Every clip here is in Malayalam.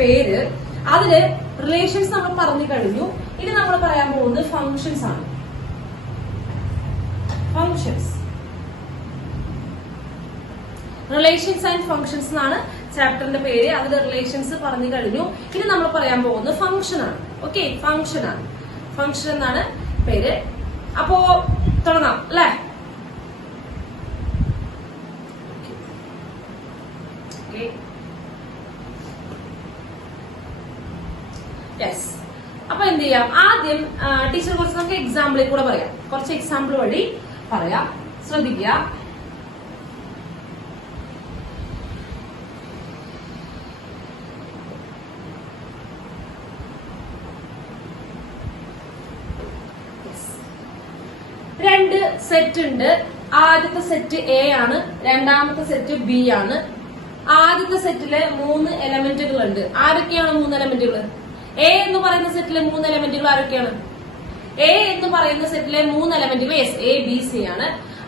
പേര്. അതില് റിലേഷൻസ് നമ്മൾ പറഞ്ഞു കഴിഞ്ഞു. ഇനി നമ്മൾ പറയാൻ പോകുന്നത് ഫങ്ഷൻസ് ആണ്. ഫങ്ഷൻസ്, റിലേഷൻസ് ആൻഡ് ഫങ്ഷൻസ് എന്നാണ് ചാപ്റ്ററിന്റെ പേര്. അതിൽ റിലേഷൻസ് പറഞ്ഞു കഴിഞ്ഞു. ഇനി നമ്മൾ പറയാൻ പോകുന്നത് ഫങ്ഷൻ ആണ്. ഓക്കെ, ഫങ്ഷൻ ആണ്. ഫങ്ഷൻ എന്നാണ് പേര്. അപ്പോ തുടങ്ങാം അല്ലെ? യെസ്. അപ്പൊ എന്ത് ചെയ്യാം, ആദ്യം ടീച്ചർ കുറച്ച് നമുക്ക് എക്സാമ്പിളിൽ കൂടെ പറയാം. കുറച്ച് എക്സാമ്പിൾ വഴി പറയാം, ശ്രദ്ധിക്കുക. രണ്ട് സെറ്റ് ഉണ്ട്. ആദ്യത്തെ സെറ്റ് എ ആണ്, രണ്ടാമത്തെ സെറ്റ് ബി ആണ്. ആദ്യത്തെ സെറ്റില് 3 എലമെന്റുകൾ ഉണ്ട്. ആരൊക്കെയാണ് 3 എലമെന്റുകൾ? എ എന്ന് പറയുന്ന സെറ്റിലെ 3 എലമെന്റുകൾ ആരൊക്കെയാണ്? എ എന്ന് പറയുന്ന സെറ്റിലെ 3 എലമെന്റുകൾ എസ്, എ ബി സി ആണ്.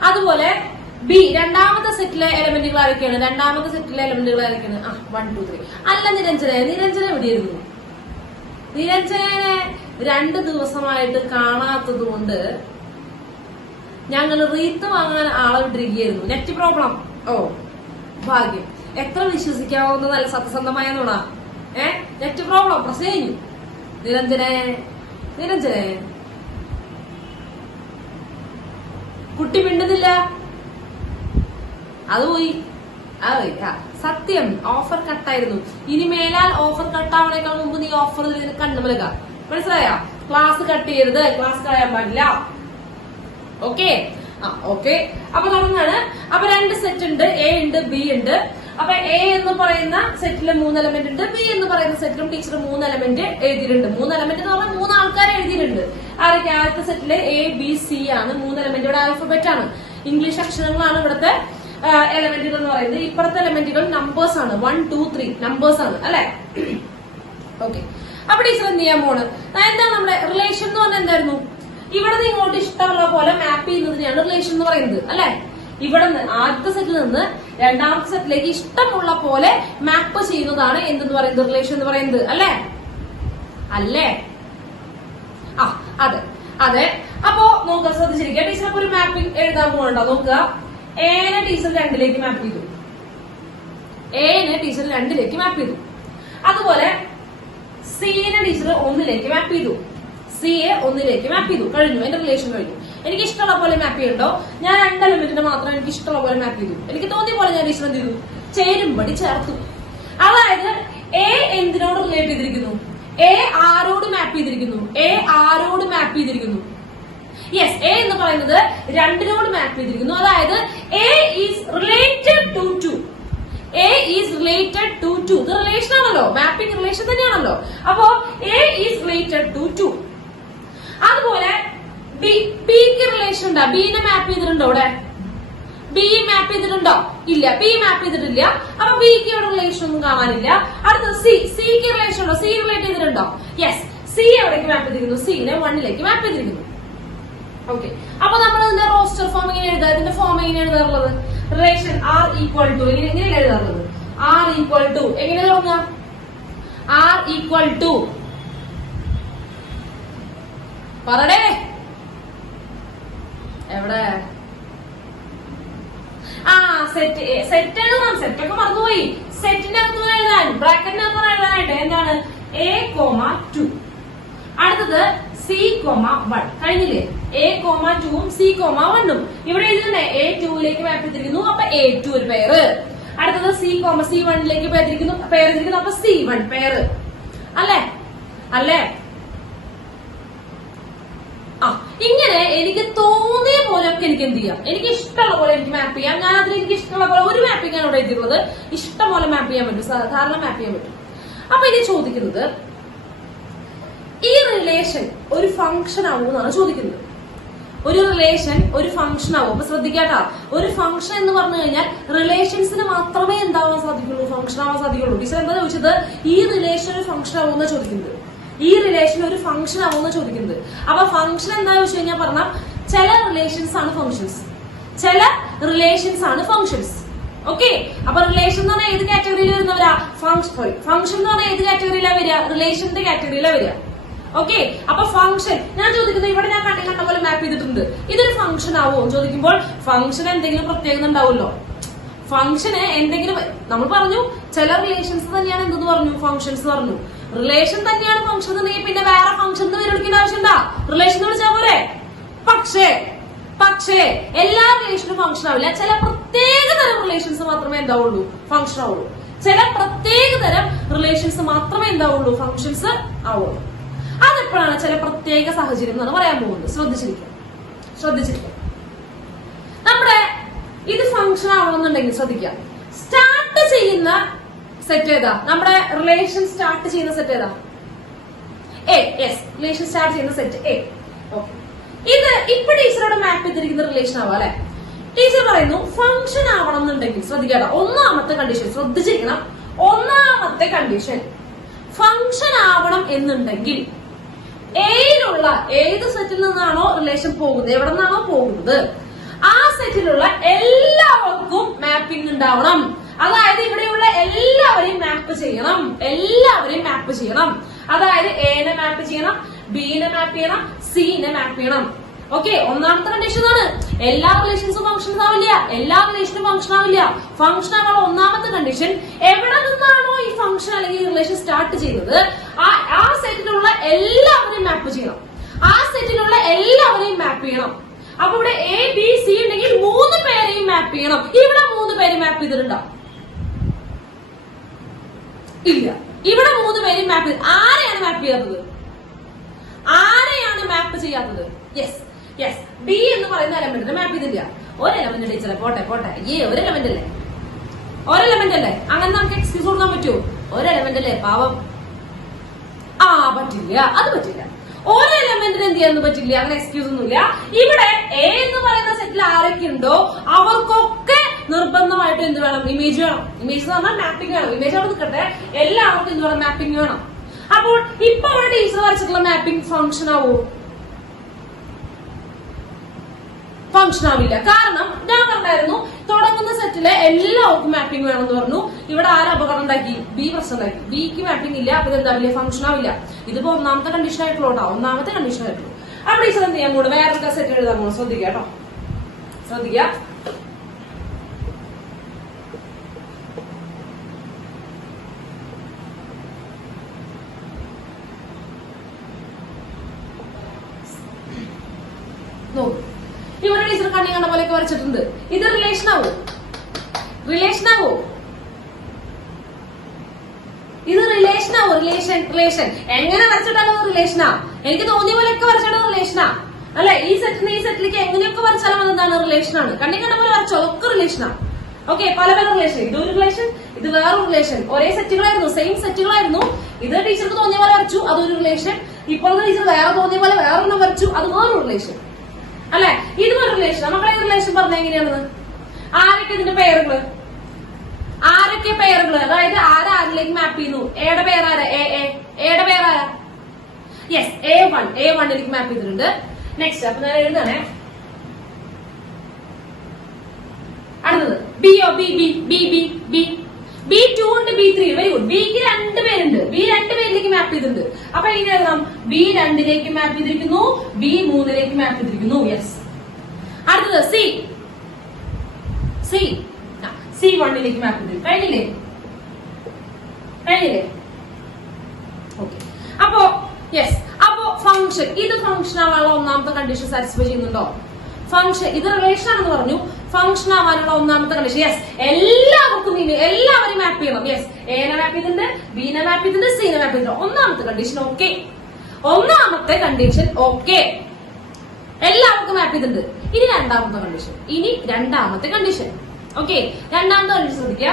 അതുപോലെ ബി രണ്ടാമത്തെ സെറ്റിലെ എലമെന്റുകൾ ആരൊക്കെയാണ്? രണ്ടാമത്തെ സെറ്റിലെ എലമെന്റുകൾ ആരൊക്കെയാണ്? 1 2 3. അല്ല നിരഞ്ജന, നിരഞ്ജന എവിടെയായിരുന്നു? നിരഞ്ജനെ 2 ദിവസമായിട്ട് കാണാത്തത് കൊണ്ട് ഞങ്ങൾ റീത്ത് വാങ്ങാൻ ആളെ വിട്ടിരിക്കുകയായിരുന്നു. Net problem. ഓ ഭാഗ്യം. എത്ര വിശ്വസിക്കാവുന്ന നല്ല സത്യസന്ധമായ നുണ. നെറ്റ് പ്രോബ്ലം, പ്രശ്നം കഴിഞ്ഞു. നിരഞ്ജനെ, നിരഞ്ജനെ കുട്ടി മിണ്ടുന്നില്ല. അത് പോയി. സത്യം, ഓഫർ കട്ടായിരുന്നു. ഇനി മേലാൽ ഓഫർ കട്ടാവണേക്കാൾ മുമ്പ് നീ ഓഫർ കണ്ടുമലക. മനസ്സിലായോ? ക്ലാസ് കട്ട് ചെയ്യരുത്, ക്ലാസ് കളയാൻ പാടില്ല. Okay, okay. അപ്പൊ തുടങ്ങാണ്. അപ്പൊ 2 സെറ്റ് ഉണ്ട്, എ ഉണ്ട്, ബി ഉണ്ട്. അപ്പൊ എ എന്ന് പറയുന്ന സെറ്റില് 3 എലമെന്റ് ഉണ്ട്. ബി എന്ന് പറയുന്ന സെറ്റിലും ടീച്ചർ 3 എലമെന്റ് എഴുതിയിട്ടുണ്ട്. 3 എലമെന്റ് എന്ന് പറഞ്ഞാൽ 3 ആൾക്കാരെ എഴുതിയിട്ടുണ്ട്. ആരൊക്കെ? ആദ്യത്തെ സെറ്റില് എ ബി സി ആണ്. 3 എലമെന്റ്. ഇവിടെ ആൽഫബറ്റ് ആണ്, ഇംഗ്ലീഷ് അക്ഷരങ്ങളാണ് ഇവിടുത്തെ എലമെന്റുകൾ എന്ന് പറയുന്നത്. ഇപ്പുറത്തെ എലമെന്റുകൾ നമ്പേഴ്സ് ആണ്. 1 2 3 നമ്പേഴ്സ് ആണ് അല്ലെ? ഓക്കെ. അപ്പൊ ടീച്ചർ എന്ത് ചെയ്യാൻ പോണ്? എന്താ നമ്മുടെ റിലേഷൻ എന്ന് പറഞ്ഞാൽ എന്തായിരുന്നു? ഇവിടെ നിന്ന് ഇങ്ങോട്ട് ഇഷ്ടമുള്ള പോലെ മാപ്പ് ചെയ്യുന്നതിനെയാണ് റിലേഷൻ എന്ന് പറയുന്നത് അല്ലെ? ഇവിടെ നിന്ന് ആദ്യത്തെ സെറ്റിൽ നിന്ന് രണ്ടാമത്തെ സെറ്റിലേക്ക് ഇഷ്ടമുള്ള പോലെ മാപ്പ് ചെയ്യുന്നതാണ് എന്തെന്ന് പറയുന്നത്? റിലേഷൻ എന്ന് പറയുന്നത് അല്ലെ? അല്ലേ? അതെ, അതെ. അപ്പോ നോക്കുക, ശ്രദ്ധിച്ചിരിക്കുക. ടീച്ചർ ഒരു മാപ്പിംഗ് എഴുതാൻ പോകണ്ടോ? നോക്കുക. എനെ ടീച്ചർ 2ലേക്ക് മാപ്പ് ചെയ്തു. എനെ ടീച്ചർ 2ലേക്ക് മാപ്പ് ചെയ്തു. അതുപോലെ സിനെ ടീച്ചർ 1ലേക്ക് മാപ്പ് ചെയ്തു. സിയെ 1ലേക്ക് മാപ്പ് ചെയ്തു. കഴിഞ്ഞു, എന്റെ റിലേഷൻ കഴിഞ്ഞു. എനിക്ക് ഇഷ്ടമുള്ള പോലെ മാപ്പ് ചെയ്യണ്ടോ? ഞാൻ 2 എലമെന്റിന് മാത്രം എനിക്ക് ഇഷ്ടമുള്ള പോലെ മാപ്പ് ചെയ്തു. എനിക്ക് തോന്നിയ പോലെ ഞാൻ ടീച്ചർ എന്ത് ചെയ്തു? ചേരുംപടി ചേർത്തു. അതായത് എ എന്തിനോട് റിലേറ്റ് ചെയ്തിരിക്കുന്നു? എ ആരോട് മാപ്പ് ചെയ്തിരിക്കുന്നു? എ ആരോട് മാപ്പ് ചെയ്തിരിക്കുന്നു? യെസ്, എ എന്ന് പറയുന്നത് 2നോട് മാപ്പ് ചെയ്തിരിക്കുന്നു. അതായത് A is related to 2. A is related to 2. ഇത് റിലേഷൻ ആണല്ലോ, മാപ്പിംഗ് റിലേഷൻ തന്നെയാണല്ലോ. അപ്പോ എ ഈസ് റിലേറ്റഡ് ടു 2. അതുപോലെ ബിക്ക് റിലേഷൻ ഉണ്ടോ? ബിനെ മാപ്പ് ചെയ്തിട്ടുണ്ടോ? ഇവിടെ ബി മാപ്പ് ചെയ്തിട്ടുണ്ടോ? ഇല്ല, ബി മാപ്പ് ചെയ്തിട്ടില്ല. അപ്പൊ ബിക്ക് ഇവിടെ റിലേഷൻ ഒന്നും കാണാനില്ല. അടുത്തത് സിക്ക് റിലേഷൻ ഉണ്ടോ? സി റിലേറ്റ് ചെയ്തിട്ടുണ്ടോ? യെസ്, സി എവിടേക്ക് മാപ്പ് ചെയ്തിരിക്കുന്നു? സിനെ 1ലേക്ക് മാപ്പ് ചെയ്തിരിക്കുന്നു. ഓക്കെ. അപ്പൊ നമ്മൾ ഇതിന്റെ റോസ്റ്റർ ഫോം എങ്ങനെ എഴുതാ? ഇതിന്റെ ഫോം എങ്ങനെ എഴുതാറുള്ളത്? റിലേഷൻ ആർ ഈക്വൽ ടു എങ്ങനെയാണ് എഴുതാറുള്ളത്? ആർ ഈക്വൽ ടു എങ്ങനെ തുടങ്ങുക? ആർ ഈക്വൽ ടു പറടേ എവിടെ? സെറ്റ് എഴുതാം. സെറ്റൊക്കെ മറന്നുപോയി. സെറ്റിന്റെ അകത്ത് എഴുതാൻ, ബ്രാക്കറ്റിന്റെ അകത്ത് എഴുതാനായിട്ട് എന്താണ്? A,2. അടുത്തത് C,1. കഴിഞ്ഞില്ലേ? A,2ഉം C,1ഉം ഇവിടെ എഴുതുന്നേ A2ലേക്ക് മാപ്പ് ചെയ്തിരിക്കുന്നു. അപ്പൊ A2 ഒരു പേര്. അടുത്തത് C,1ലേക്ക് പേര് ചെയ്തിരിക്കുന്നു. അപ്പൊ C1 പേര്. അല്ലേ? അല്ലേ? ഇങ്ങനെ എനിക്ക് തോന്നിയ പോലെയൊക്കെ എനിക്ക് എന്ത് ചെയ്യാം? എനിക്ക് ഇഷ്ടമുള്ള പോലെ എനിക്ക് മാപ്പ് ചെയ്യാം. ഞാൻ അതിൽ എനിക്ക് ഇഷ്ടമുള്ള പോലെ ഒരു മാപ്പിംഗ് ആണ് ഇവിടെ എഴുതിയിട്ടുള്ളത്. ഇഷ്ടം പോലെ മാപ്പ് ചെയ്യാൻ പറ്റും, സാധാരണ മാപ്പ് ചെയ്യാൻ പറ്റും. അപ്പൊ ഇനി ചോദിക്കുന്നത്, ഈ റിലേഷൻ ഒരു ഫംഗ്ഷൻ ആവുമോ എന്നാണ് ചോദിക്കുന്നത്. ഒരു റിലേഷൻ ഒരു ഫംഗ്ഷൻ ആവും. അപ്പൊ ശ്രദ്ധിക്കാട്ടോ, ഒരു ഫംഗ്ഷൻ എന്ന് പറഞ്ഞു കഴിഞ്ഞാൽ റിലേഷൻസിന് മാത്രമേ എന്താവാൻ സാധിക്കുള്ളൂ? ഫംഗ്ഷൻ ആവാൻ സാധിക്കുള്ളൂ. ടീച്ചർ എന്താ ചോദിച്ചത്? ഈ റിലേഷൻ ഒരു ഫംഗ്ഷൻ ആവുമെന്നാ ചോദിക്കുന്നത്. ഈ റിലേഷൻ ഒരു ഫംഗ്ഷൻ ആവുമെന്നാ ചോദിക്കുന്നത്. അപ്പൊ ഫംഗ്ഷൻ എന്താ വെച്ച് കഴിഞ്ഞാൽ പറഞ്ഞാൽ ചില റിലേഷൻസ് ആണ് ഫംഗ്ഷൻസ്, ചില റിലേഷൻസ് ആണ് ഫംഗ്ഷൻസ്. ഓക്കെ. അപ്പൊ റിലേഷൻ എന്ന് പറഞ്ഞാൽ ഏത് കാറ്റഗറിയിൽ വരുന്നവരാ? ഫംഗ്ഷൻ എന്ന് പറഞ്ഞാൽ ഏത് കാറ്റഗറിയിലാ വരിക? റിലേഷന്റെ കാറ്റഗറിയിലാ വരിക. ഓക്കെ. അപ്പൊ ഫംഗ്ഷൻ ഞാൻ ചോദിക്കുന്നത്, ഇവിടെ ഞാൻ കണ്ട പോലെ മാപ്പ് ചെയ്തിട്ടുണ്ട്, ഇതൊരു ഫംഗ്ഷൻ ആവോ ചോദിക്കുമ്പോൾ ഫംഗ്ഷൻ എന്തെങ്കിലും പ്രത്യേകത ഉണ്ടാവുമല്ലോ. ഫംഗ്ഷന് എന്തെങ്കിലും നമ്മൾ പറഞ്ഞു, ചില റിലേഷൻസ് തന്നെയാണ് എന്തെന്ന് പറഞ്ഞു? ഫംഗ്ഷൻസ് പറഞ്ഞു. റിലേഷൻ തന്നെയാണ് ഫംഗ്ഷൻ എന്നുണ്ടെങ്കിൽ പിന്നെ വേറെ ഫംഗ്ഷൻ വിളിക്കേണ്ട ആവശ്യമുണ്ടാ? റിലേഷൻ വിളിച്ചാൽ പോലെ. പക്ഷേ എല്ലാ റിലേഷനും ഫംഗ്ഷൻ ആവില്ല. ചില പ്രത്യേക തരം റിലേഷൻസ് മാത്രമേ എന്താവുള്ളൂ? ഫംഗ്ഷൻ ആവുള്ളൂ. ചില പ്രത്യേക തരം റിലേഷൻസ് മാത്രമേ എന്താവുള്ളൂ? ഫംഗ്ഷൻസ് ആവുള്ളൂ. അതെപ്പോഴാണ്? ചില പ്രത്യേക സാഹചര്യം എന്നാണ് പറയാൻ പോകുന്നത്. ശ്രദ്ധിച്ചിരിക്കാം. നമ്മുടെ ഇത് ഫംഗ്ഷൻ ആവണമെന്നുണ്ടെങ്കിൽ ശ്രദ്ധിക്കാം. സ്റ്റാർട്ട് ചെയ്യുന്ന സെറ്റ് ഏതാ? നമ്മുടെ റിലേഷൻ സ്റ്റാർട്ട് ചെയ്യുന്ന സെറ്റ് ഏതാ? എ. യെസ്, റിലേഷൻ സ്റ്റാർട്ട് ചെയ്യുന്ന സെറ്റ് എ. ഓക്കെ. ഇത് ഇപ്പൊ ടീച്ചറോട് മാപ്പ് ചെയ്തിരിക്കുന്ന റിലേഷൻ ആവാം അല്ലെ? ടീച്ചർ പറയുന്നു ഫംഗ്ഷൻ ആവണം എന്നുണ്ടെങ്കിൽ ശ്രദ്ധിക്കാട്ടോ, ഒന്നാമത്തെ കണ്ടീഷൻ ശ്രദ്ധിച്ചിരിക്കണം. ഒന്നാമത്തെ കണ്ടീഷൻ ഫംഗ്ഷൻ ആവണം എന്നുണ്ടെങ്കിൽ എയിലുള്ള ഏത് സെറ്റിൽ നിന്നാണോ റിലേഷൻ പോകുന്നത്, എവിടെ നിന്നാണോ പോകുന്നത്, ആ സെറ്റിലുള്ള എല്ലാവർക്കും മാപ്പിംഗ് ഉണ്ടാവണം. അതായത് ഇവിടെയുള്ള എല്ലാവരെയും മാപ്പ് ചെയ്യണം. അതായത് എനെ മാപ്പ് ചെയ്യണം, ബിനെ മാപ്പ് ചെയ്യണം, സിനെ മാപ്പ് ചെയ്യണം. ഓക്കെ. ഒന്നാമത്തെ കണ്ടീഷൻ ആണ്. എല്ലാ റിലേഷൻസും ഫംഗ്ഷൻ ആവില്ല. ഫംഗ്ഷൻ ആവാൻ ഒന്നാമത്തെ കണ്ടീഷൻ എവിടെ നിന്നാണോ ഈ ഫംഗ്ഷൻ അല്ലെങ്കിൽ ഈ റിലേഷൻ സ്റ്റാർട്ട് ചെയ്യുന്നത് ആ സെറ്റിലുള്ള എല്ലാവരെയും മാപ്പ് ചെയ്യണം. അപ്പൊ ഇവിടെ എ ബി സി ഉണ്ടെങ്കിൽ 3 പേരെയും മാപ്പ് ചെയ്യണം. ഇവിടെ 3 പേരെ മാപ്പ് ചെയ്തിട്ടുണ്ടോ? ഇല്ല. ഇവിടെ 3 പേരെയും മാപ്പ് ചെയ്ത് ആരെയാണ് മാപ്പ് ചെയ്യാത്തത്? യെസ്, ബി എന്ന് പറയുന്ന എലമെന്റിനെ മാപ്പ് ചെയ്തില്ല. ഒരു എലമെന്റ് ടീച്ചറെ പോട്ടെ ഒരു എലമെന്റ് അല്ലേ? അങ്ങനെ നമുക്ക് എക്സ്ക്യൂസ് കൊടുക്കാൻ പറ്റുമോ? ഒരു എലമെന്റ് അല്ലേ പാവം? പറ്റില്ല. ഒരു എലമെന്റിന് എന്ത് ചെയ്യാൻ പറ്റില്ല, അങ്ങനെ എക്സ്ക്യൂസ് ഒന്നുമില്ല. ഇവിടെ എ എന്ന് പറയുന്ന സെറ്റിൽ ആരൊക്കെ ഉണ്ടോ അവർക്കൊക്കെ നിർബന്ധമായിട്ട് എന്ത് വേണം? ഇമേജ് വേണം. ഇമേജ് എന്ന് പറഞ്ഞാൽ മാപ്പിംഗ് വേണം. ഇമേജ് അവിടെ നിൽക്കട്ടെ, എല്ലാവർക്കും എന്ത് വേണം? മാപ്പിംഗ് വേണം. അപ്പോൾ ഇപ്പൊ അവിടെ ടീച്ചർ വരച്ചിട്ടുള്ള മാപ്പിംഗ് ഫംഗ്ഷൻ ആവോ? ഫംഗ്ഷൻ ആവില്ല. കാരണം ഞാൻ പറഞ്ഞായിരുന്നു തുടങ്ങുന്ന സെറ്റിലെ എല്ലാവർക്കും മാപ്പിംഗ് വേണമെന്ന് പറഞ്ഞു. ഇവിടെ ആരും അപകടം ഉണ്ടാക്കി? ബി പ്രശ്നം ഉണ്ടാക്കി. ബിക്ക് മാപ്പിംഗ് ഇല്ല. അപ്പൊ എന്താവില്ല? ഫംഗ്ഷൻ ആവില്ല. ഇതിപ്പോ ഒന്നാമത്തെ കണ്ടീഷൻ ആയിട്ടുള്ളൂ. അപ്പൊ ടീച്ചർ എന്ത് ചെയ്യാൻ കൂടെ വേറെ സെറ്റ് എഴുതാൻ പോകണം. ശ്രദ്ധിക്കുക. ഇവിടെ ടീച്ചർ കണ്ണി കണ്ട പോലെയൊക്കെ വരച്ചിട്ടുണ്ട്. ഇത് റിലേഷൻ ആവോ? റിലേഷൻ എങ്ങനെ വരച്ചിട്ടാണോ റിലേഷനാ? എനിക്ക് തോന്നിയ പോലെയൊക്കെ വരച്ചിട്ടാണ് റിലേഷനാ അല്ലെ? ഈ സെറ്റിലേക്ക് എങ്ങനെയൊക്കെ വരച്ചാലും അതെന്താണ്? റിലേഷനാണ്. കണ്ണി കണ്ട പോലെ വരച്ചോ ഒക്കെ റിലേഷനാ. ഓക്കെ. പല റിലേഷൻ, ഇതൊരു റിലേഷൻ, ഇത് വേറൊരു റിലേഷൻ. ഒരേ സെറ്റുകളായിരുന്നു, സെയിം സെറ്റുകളായിരുന്നു. ഇത് ടീച്ചർക്ക് തോന്നിയ പോലെ വരച്ചു, അതൊരു റിലേഷൻ. ഇപ്പോഴത്തെ ടീച്ചർ വേറെ തോന്നിയ പോലെ വേറൊരെണ്ണം വരച്ചു, അത് വേറൊരു റിലേഷൻ അല്ലെ? ഇതൊരു റിലേഷൻ. മക്കളെ റിലേഷൻ പറഞ്ഞ എങ്ങനെയാണെന്ന്? ആരൊക്കെ ഇതിന്റെ പേരുകള്? അതായത് ആരിലേക്ക് മാപ്പ് ചെയ്യുന്നു? എയുടെ പേരാരാ? എയുടെ പേരാരാ? യെസ്, A1ലേക്ക് മാപ്പ് ചെയ്തിട്ടുണ്ട്. നെക്സ്റ്റ് അപ്പൊ ഞാൻ എഴുതാണേ. അടുത്തത് B2 ഉണ്ട്, B3. Very good. ബിക്ക് 2 പേരുണ്ട്. ബി 2 പേരിലേക്ക് മാപ്പ് ചെയ്തിട്ടുണ്ട്. അപ്പൊ ഇനി എഴുതാം B2ലേക്ക് മാപ്പ് ചെയ്തിരിക്കുന്നു, B3ലേക്ക് മാപ്പ് ചെയ്തിരിക്കുന്നു. യെസ്. അടുത്തത് C1ലേക്ക് മാപ്പ് ചെയ്തിരിക്കും. കഴിഞ്ഞില്ലേ? ഓക്കെ. അപ്പോ യെസ്. അപ്പോ ഫംഗ്ഷൻ, ഇത് ഫംഗ്ഷൻ ആവാനുള്ള ഒന്നാമത്തെ കണ്ടീഷൻ സാറ്റിസ്ഫൈ ചെയ്യുന്നുണ്ടോ? ഫംഗ്ഷൻ ഇത് റിലേഷൻ ആണെന്ന് പറഞ്ഞു. ഫംഗ്ഷൻ ആവാനുള്ള ഒന്നാമത്തെ കണ്ടീഷൻ യെസ്, എല്ലാവരെയും മാപ്പ് ചെയ്യണം. യെസ്, എനെ മാപ്പ് ചെയ്തിട്ടുണ്ട്, ബിനെ മാപ്പ് ചെയ്തിട്ടുണ്ട്, സിനെ മാപ്പ് ചെയ്തിട്ടുണ്ട്. ഒന്നാമത്തെ കണ്ടീഷൻ ഓക്കെ. എല്ലാവർക്കും മാപ്പ് ചെയ്തിട്ടുണ്ട്. ഇനി രണ്ടാമത്തെ കണ്ടീഷൻ. ഓക്കെ. രണ്ടാമത്തെ കണ്ടീഷൻ ശ്രദ്ധിക്കുക.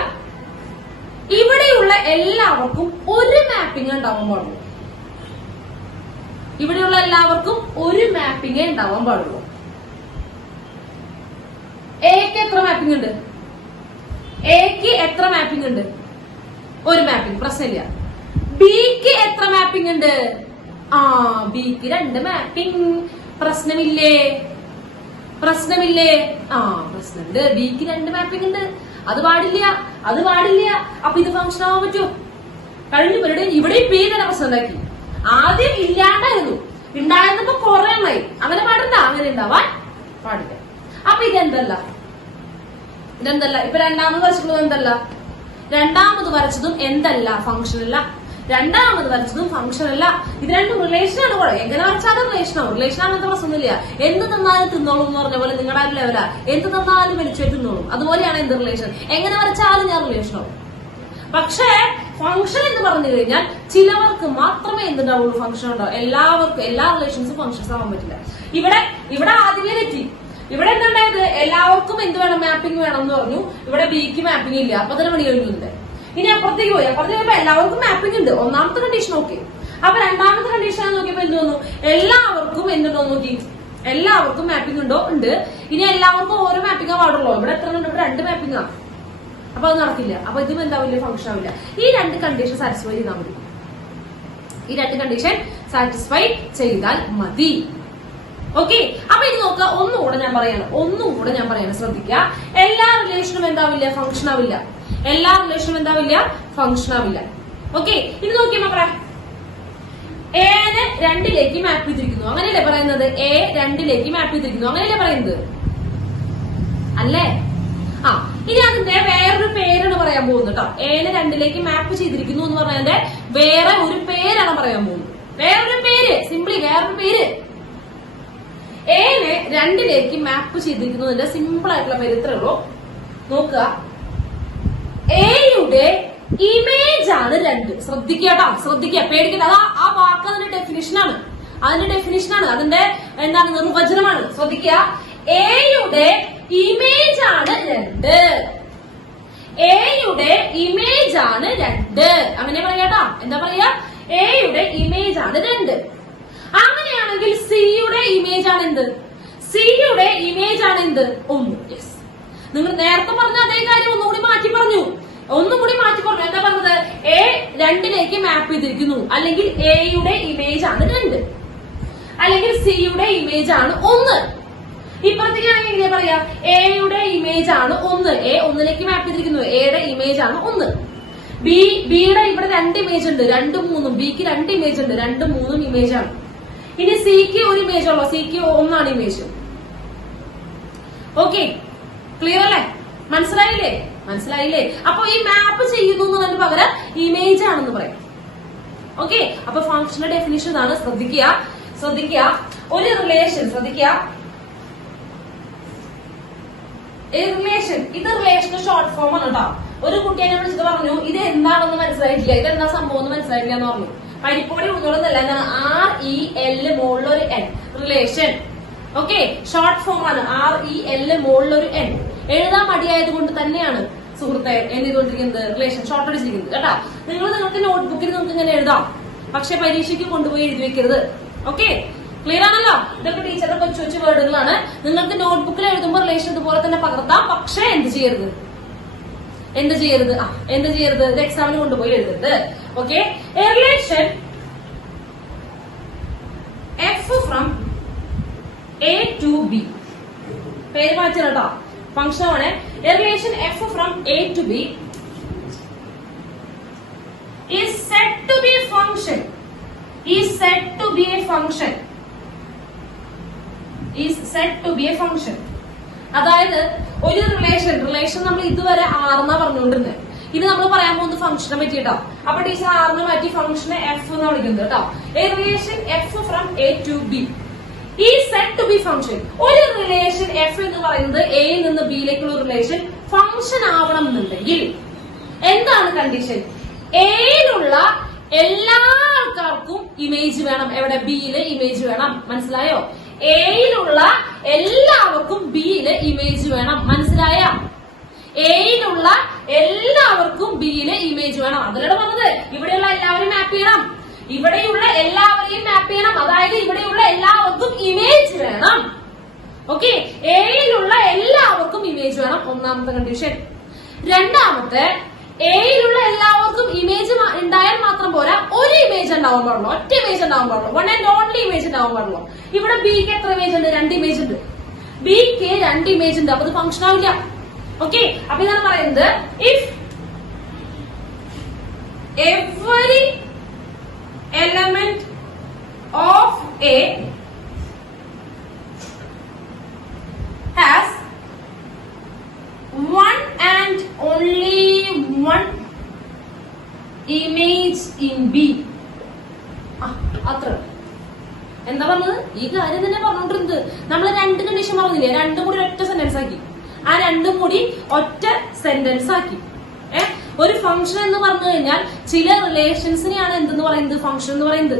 ഇവിടെയുള്ള എല്ലാവർക്കും ഒരു മാപ്പിംഗ് ഉണ്ടാവാൻ പാടുള്ളൂ. എക്ക് എത്ര മാപ്പിംഗ് ഉണ്ട്? ഒരു മാപ്പിംഗ്, പ്രശ്നമില്ല. ബിക്ക് എത്ര മാപ്പിംഗ് ഉണ്ട്? ബിക്ക് 2 മാപ്പിംഗ്. പ്രശ്നമില്ലേ? പ്രശ്നമുണ്ട്. ബിക്ക് 2 മാപ്പിംഗ് ഉണ്ട്. അത് പാടില്ല, അത് പാടില്ല. അപ്പൊ ഇത് ഫംഗ്ഷൻ ആവാൻ പറ്റുമോ? കഴിഞ്ഞ പേരുടെ ഇവിടെ പി തന്നെ പ്രശ്നം ഉണ്ടാക്കി. ആദ്യം ഇല്ലാണ്ടായിരുന്നു, ഉണ്ടായിരുന്നപ്പോ കുറെ എണ്ണായി. അങ്ങനെ പാടണ്ട, അങ്ങനെ ഉണ്ടാവാൻ പാടില്ല. അപ്പൊ ഇതെന്തല്ല, ഇപ്പൊ രണ്ടാമത് വരച്ചിട്ടുള്ളത് എന്തല്ല? രണ്ടാമത് വരച്ചതും എന്തല്ല? ഫംഗ്ഷൻ അല്ല. രണ്ടാമത് വരച്ചതും ഫംഗ്ഷൻ അല്ല. ഇത് രണ്ടും റിലേഷനാണ്. കൂടെ എങ്ങനെ വരച്ചാലും റിലേഷനാവും. റിലേഷൻ അങ്ങനത്തെ പ്രശ്നമൊന്നുമില്ല. എന്ത് തന്നാലും തിന്നോളും എന്ന് പറഞ്ഞ പോലെ നിങ്ങളുടെ ലെവല എന്ത് തന്നാലും വലിച്ചു തിന്നോളും. അതുപോലെയാണ് എന്ത് റിലേഷൻ. എങ്ങനെ വരച്ചാലും ഞാൻ റിലേഷനാവും. പക്ഷേ ഫംഗ്ഷൻ എന്ന് പറഞ്ഞു കഴിഞ്ഞാൽ ചിലവർക്ക് മാത്രമേ എന്തുണ്ടാവുള്ളൂ, ഫംഗ്ഷൻ ഉണ്ടാവും. എല്ലാവർക്കും എല്ലാ റിലേഷൻസും ഫംഗ്ഷൻസ് ആവാൻ പറ്റില്ല. ഇവിടെ ആദ്യമേ തെറ്റി. ഇവിടെ എന്തുണ്ടായത്? എല്ലാവർക്കും എന്ത് വേണം? മാപ്പിംഗ് വേണം എന്ന് പറഞ്ഞു. ഇവിടെ ബിക്ക് മാപ്പിംഗ് ഇല്ല. അപ്പൊ തന്നെ പണി കഴിഞ്ഞിട്ടുണ്ട്. ഇനി അപ്പുറത്തേക്ക് പോയി. അപ്പുറത്തേക്ക് പോയപ്പോ എല്ലാവർക്കും മാപ്പിംഗ് ഉണ്ട്. ഒന്നാമത്തെ കണ്ടീഷൻ ഓക്കെ. അപ്പൊ രണ്ടാമത്തെ കണ്ടീഷൻ നോക്കിയപ്പോ എന്ത് വന്നു? എല്ലാവർക്കും എന്തുണ്ടോ നോക്കി, എല്ലാവർക്കും മാപ്പിംഗ് ഉണ്ടോ? ഉണ്ട്. ഇനി എല്ലാവർക്കും ഓരോ മാപ്പിംഗാ പാടുള്ളൂ. ഇവിടെ എത്ര ഉണ്ട്? ഇവിടെ 2 മാപ്പിംഗാ. അപ്പൊ അത് നടക്കില്ല. അപ്പൊ ഇതും എന്താവില്ല, ഫംഗ്ഷൻ ആവില്ല. ഈ 2 കണ്ടീഷൻ സാറ്റിസ്ഫൈ ചെയ്താൽ മതി. ഈ 2 കണ്ടീഷൻ സാറ്റിസ്ഫൈ ചെയ്താൽ മതി. ഓക്കെ. അപ്പൊ ഇനി നോക്കുക, ഒന്നുകൂടെ ഞാൻ പറയാണ്, ശ്രദ്ധിക്കുക. എല്ലാ റിലേഷനും എന്താവില്ല, ഫംഗ്ഷൻ ആവില്ല. എല്ലാ റിലേഷനും എന്താവില്ല, ഫംഗ്ഷൻ ആവില്ല. ഓക്കെ. ഇനി നോക്കിയപ്പോ പറയാം, എനെ 2ലേക്ക് മാപ്പ് ചെയ്തിരിക്കുന്നു. അങ്ങനെയല്ലേ പറയുന്നത്? എ 2ലേക്ക് മാപ്പ് ചെയ്തിരിക്കുന്നു. അങ്ങനെയല്ലേ പറയുന്നത്? അല്ലേ? ആ, ഇനി അതിന്റെ വേറൊരു പേരാണ് പറയാൻ പോകുന്നത് കേട്ടോ. എനെ 2ലേക്ക് മാപ്പ് ചെയ്തിരിക്കുന്നു എന്ന് പറഞ്ഞതിന്റെ വേറെ ഒരു പേരാണ് പറയാൻ പോകുന്നത്. വേറൊരു പേര്, സിംപ്ലി വേറൊരു പേര്. എനെ 2ലേക്ക് മാപ്പ് ചെയ്തിരിക്കുന്നതിന്റെ സിമ്പിൾ ആയിട്ടുള്ള പേര് ഇത്രേ ഉള്ളൂ. നോക്കുക, എയുടെ ഇമേജ് ആണ് 2. ശ്രദ്ധിക്കട്ടോ, ശ്രദ്ധിക്കുക, പേടിക്കണ്ട. ആ വാക്ക് അതിന്റെ ഡെഫിനിഷനാണ്, അതിന്റെ എന്താണ്, നിർവചനമാണ്. ശ്രദ്ധിക്കുക, എയുടെ ഇമേജ് ആണ് 2. എയുടെ ഇമേജ് ആണ് 2. അങ്ങനെ പറയാട്ടോ. എന്താ പറയാ? എയുടെ ഇമേജ് ആണ് 2. അങ്ങനെയാണെങ്കിൽ സിയുടെ ഇമേജ് ആണ് എന്ത്? സിയുടെ ഇമേജ് ആണ് എന്ത്? 1. യെസ്, നിങ്ങൾ നേരത്തെ പറഞ്ഞ അതേ കാര്യം ഒന്നുകൂടി മാറ്റി പറഞ്ഞു. എന്താ പറഞ്ഞത്? എ 2ലേക്ക് മാപ്പ് ചെയ്തിരിക്കുന്നു, അല്ലെങ്കിൽ എയുടെ ഇമേജ് ആണ് 2, അല്ലെങ്കിൽ സിയുടെ ഇമേജ് ആണ് 1. ഇപ്പുറത്തേക്കാണെങ്കിൽ എങ്ങനെ പറയാ? എയുടെ ഇമേജ് ആണ് 1. എ 1ലേക്ക് മാപ്പ് ചെയ്തിരിക്കുന്നു, എയുടെ ഇമേജ് ആണ് 1. ബിയുടെ ഇവിടെ 2 ഇമേജ് ഉണ്ട്, 2ഉം 3ഉം. ബിക്ക് 2 ഇമേജ് ഉണ്ട്, 2ഉം 3ഉം ഇമേജ് ആണ്. ഇനി സിക്ക് ഒരു ഇമേജ് ഉള്ളൂ, സിക്ക് 1 ഇമേജ്. ഓക്കെ, ക്ലിയർ അല്ലേ? മനസ്സിലായില്ലേ? അപ്പൊ ഈ മാപ്പ് ചെയ്യുന്നു എന്നതിന് പകരം ഇമേജ് ആണെന്ന് പറയാം. ഓക്കെ. അപ്പൊ ഫംഗ്ഷന്റെ ഡെഫിനിഷൻ ആണ്. ശ്രദ്ധിക്കുക. ഒരു റിലേഷൻ, ഇത് റിലേഷന്റെ ഷോർട്ട് ഫോം ആണ് കേട്ടോ. ഒരു കുട്ടി എന്നെ വിളിച്ചിട്ട് പറഞ്ഞു, ഇത് എന്താണെന്ന് മനസ്സിലായിട്ടില്ല, ഇതെന്താ സംഭവം എന്ന് മനസ്സിലായിട്ടില്ല എന്ന് പറഞ്ഞു. പരിപ്പോടി ഉള്ളതല്ല, REL മുകളിലൊരു N relation. Okay, short form ആണ്. REL മുകളിലൊരു N. എഴുതാൻ മടിയായത് കൊണ്ട് തന്നെയാണ് സുഹൃത്തെ എന്തുകൊണ്ടിരിക്കുന്നത്, റിലേഷൻ ഷോർട്ട് അടിച്ചിരിക്കുന്നത് കേട്ടോ. നിങ്ങൾക്ക് നോട്ട്ബുക്കിൽ നിങ്ങൾക്ക് ഇങ്ങനെ എഴുതാം, പക്ഷെ പരീക്ഷയ്ക്ക് കൊണ്ടുപോയി എഴുതി വെക്കരുത്. ഓക്കെ, ക്ലിയർ ആണല്ലോ? ഇതൊക്കെ ടീച്ചറുടെ കൊച്ചു വേർഡുകളാണ്. നിങ്ങൾക്ക് നോട്ട്ബുക്കിൽ എഴുതുമ്പോൾ റിലേഷൻ ഇതുപോലെ തന്നെ പകർത്താം. പക്ഷെ എന്ത് ചെയ്യരുത്? ഇത് എക്സാമിന് കൊണ്ടുപോയി എഴുതരുത്. Okay, relation F from A to B. പേര് മാറ്റണം കേട്ടോ. ഫംഗ്ഷൻ ആണ്. Relation F from A to B is said to be a function. Is said to be a function. അതായത് ഒരു റിലേഷൻ നമ്മൾ ഇതുവരെ ആർന്നാ പറഞ്ഞുകൊണ്ടിരുന്നത്. ഇത് നമ്മൾ പറയാൻ പോകുന്നത് ഫംഗ്ഷനെ പറ്റിയിട്ടോ. അപ്പൊ ടീച്ചർ ആറിന് മാറ്റി ഫംഗ്ഷനെ എഫ് എന്ന് വിളിക്കുന്നത് കേട്ടോ. A relation F from A to B is said to be function. ഒരു റിലേഷൻ എഫ് എന്ന് പറയുന്നത് എയിൽ നിന്ന് ബിയിലേക്കുള്ള റിലേഷൻ ഫംഗ്ഷൻ ആവണം എന്നുണ്ടെങ്കിൽ എന്താണ് കണ്ടീഷൻ? എയിലുള്ള എല്ലാ ആൾക്കാർക്കും ഇമേജ് വേണം. എവിടെ? ബിയിലെ ഇമേജ് വേണം. മനസ്സിലായോ? എയിലുള്ള എല്ലാവർക്കും ബിയിലെ ഇമേജ് വേണം. മനസ്സിലായ? എയിലുള്ള എല്ലാവർക്കും ബിയിലെ ഇമേജ് വേണം. അതിലൂടെ പറഞ്ഞത് ഇവിടെയുള്ള എല്ലാവരെയും മാപ്പ് ചെയ്യണം. അതായത് ഇവിടെയുള്ള എല്ലാവർക്കും ഇമേജ് വേണം. ഓക്കെ, എയിലുള്ള എല്ലാവർക്കും ഇമേജ് വേണം. ഒന്നാമത്തെ കണ്ടീഷൻ. രണ്ടാമത്തെ, എയിലുള്ള എല്ലാവർക്കും ഇമേജ് ഉണ്ടായാൽ മാത്രം പോരാ, ഒരു ഇമേജ് ഉണ്ടാവാൻ പാടുള്ളൂ. ഒറ്റ ഇമേജ് ഉണ്ടാവാൻ പാടുള്ളൂ. വൺ ആൻഡ് ഓൺലി ഇമേജ് ഉണ്ടാവാൻ പാടുള്ളൂ. ഇവിടെ ബിക്ക് എത്ര ഇമേജ് ഉണ്ട്? 2 ഇമേജ് ഉണ്ട്. ബിക്ക് 2 ഇമേജ് ഉണ്ട്. അപ്പൊ അത് ഫംഗ്ഷൻ ആവില്ല. ഓക്കെ, അപ്പൊ ഇതാണ് പറയുന്നത് if every element of A has one and only one image in B. അത്ര എന്താ പറഞ്ഞത്? ഈ കാര്യം തന്നെ പറഞ്ഞോണ്ടിരുന്നത്. നമ്മൾ രണ്ട് കണ്ടീഷൻ പറഞ്ഞില്ലേ, രണ്ടും കൂടി ഒറ്റ സെന്റൻസ് ആക്കി. ആ രണ്ടും കൂടി ഒറ്റ സെന്റൻസ് ആക്കി. ഒരു ഫംഗ്ഷൻ എന്ന് പറഞ്ഞു കഴിഞ്ഞാൽ ചില റിലേഷൻസിനെയാണ് എന്തെന്ന് പറയുന്നത്? ഫംഗ്ഷൻ എന്ന് പറയുന്നത്.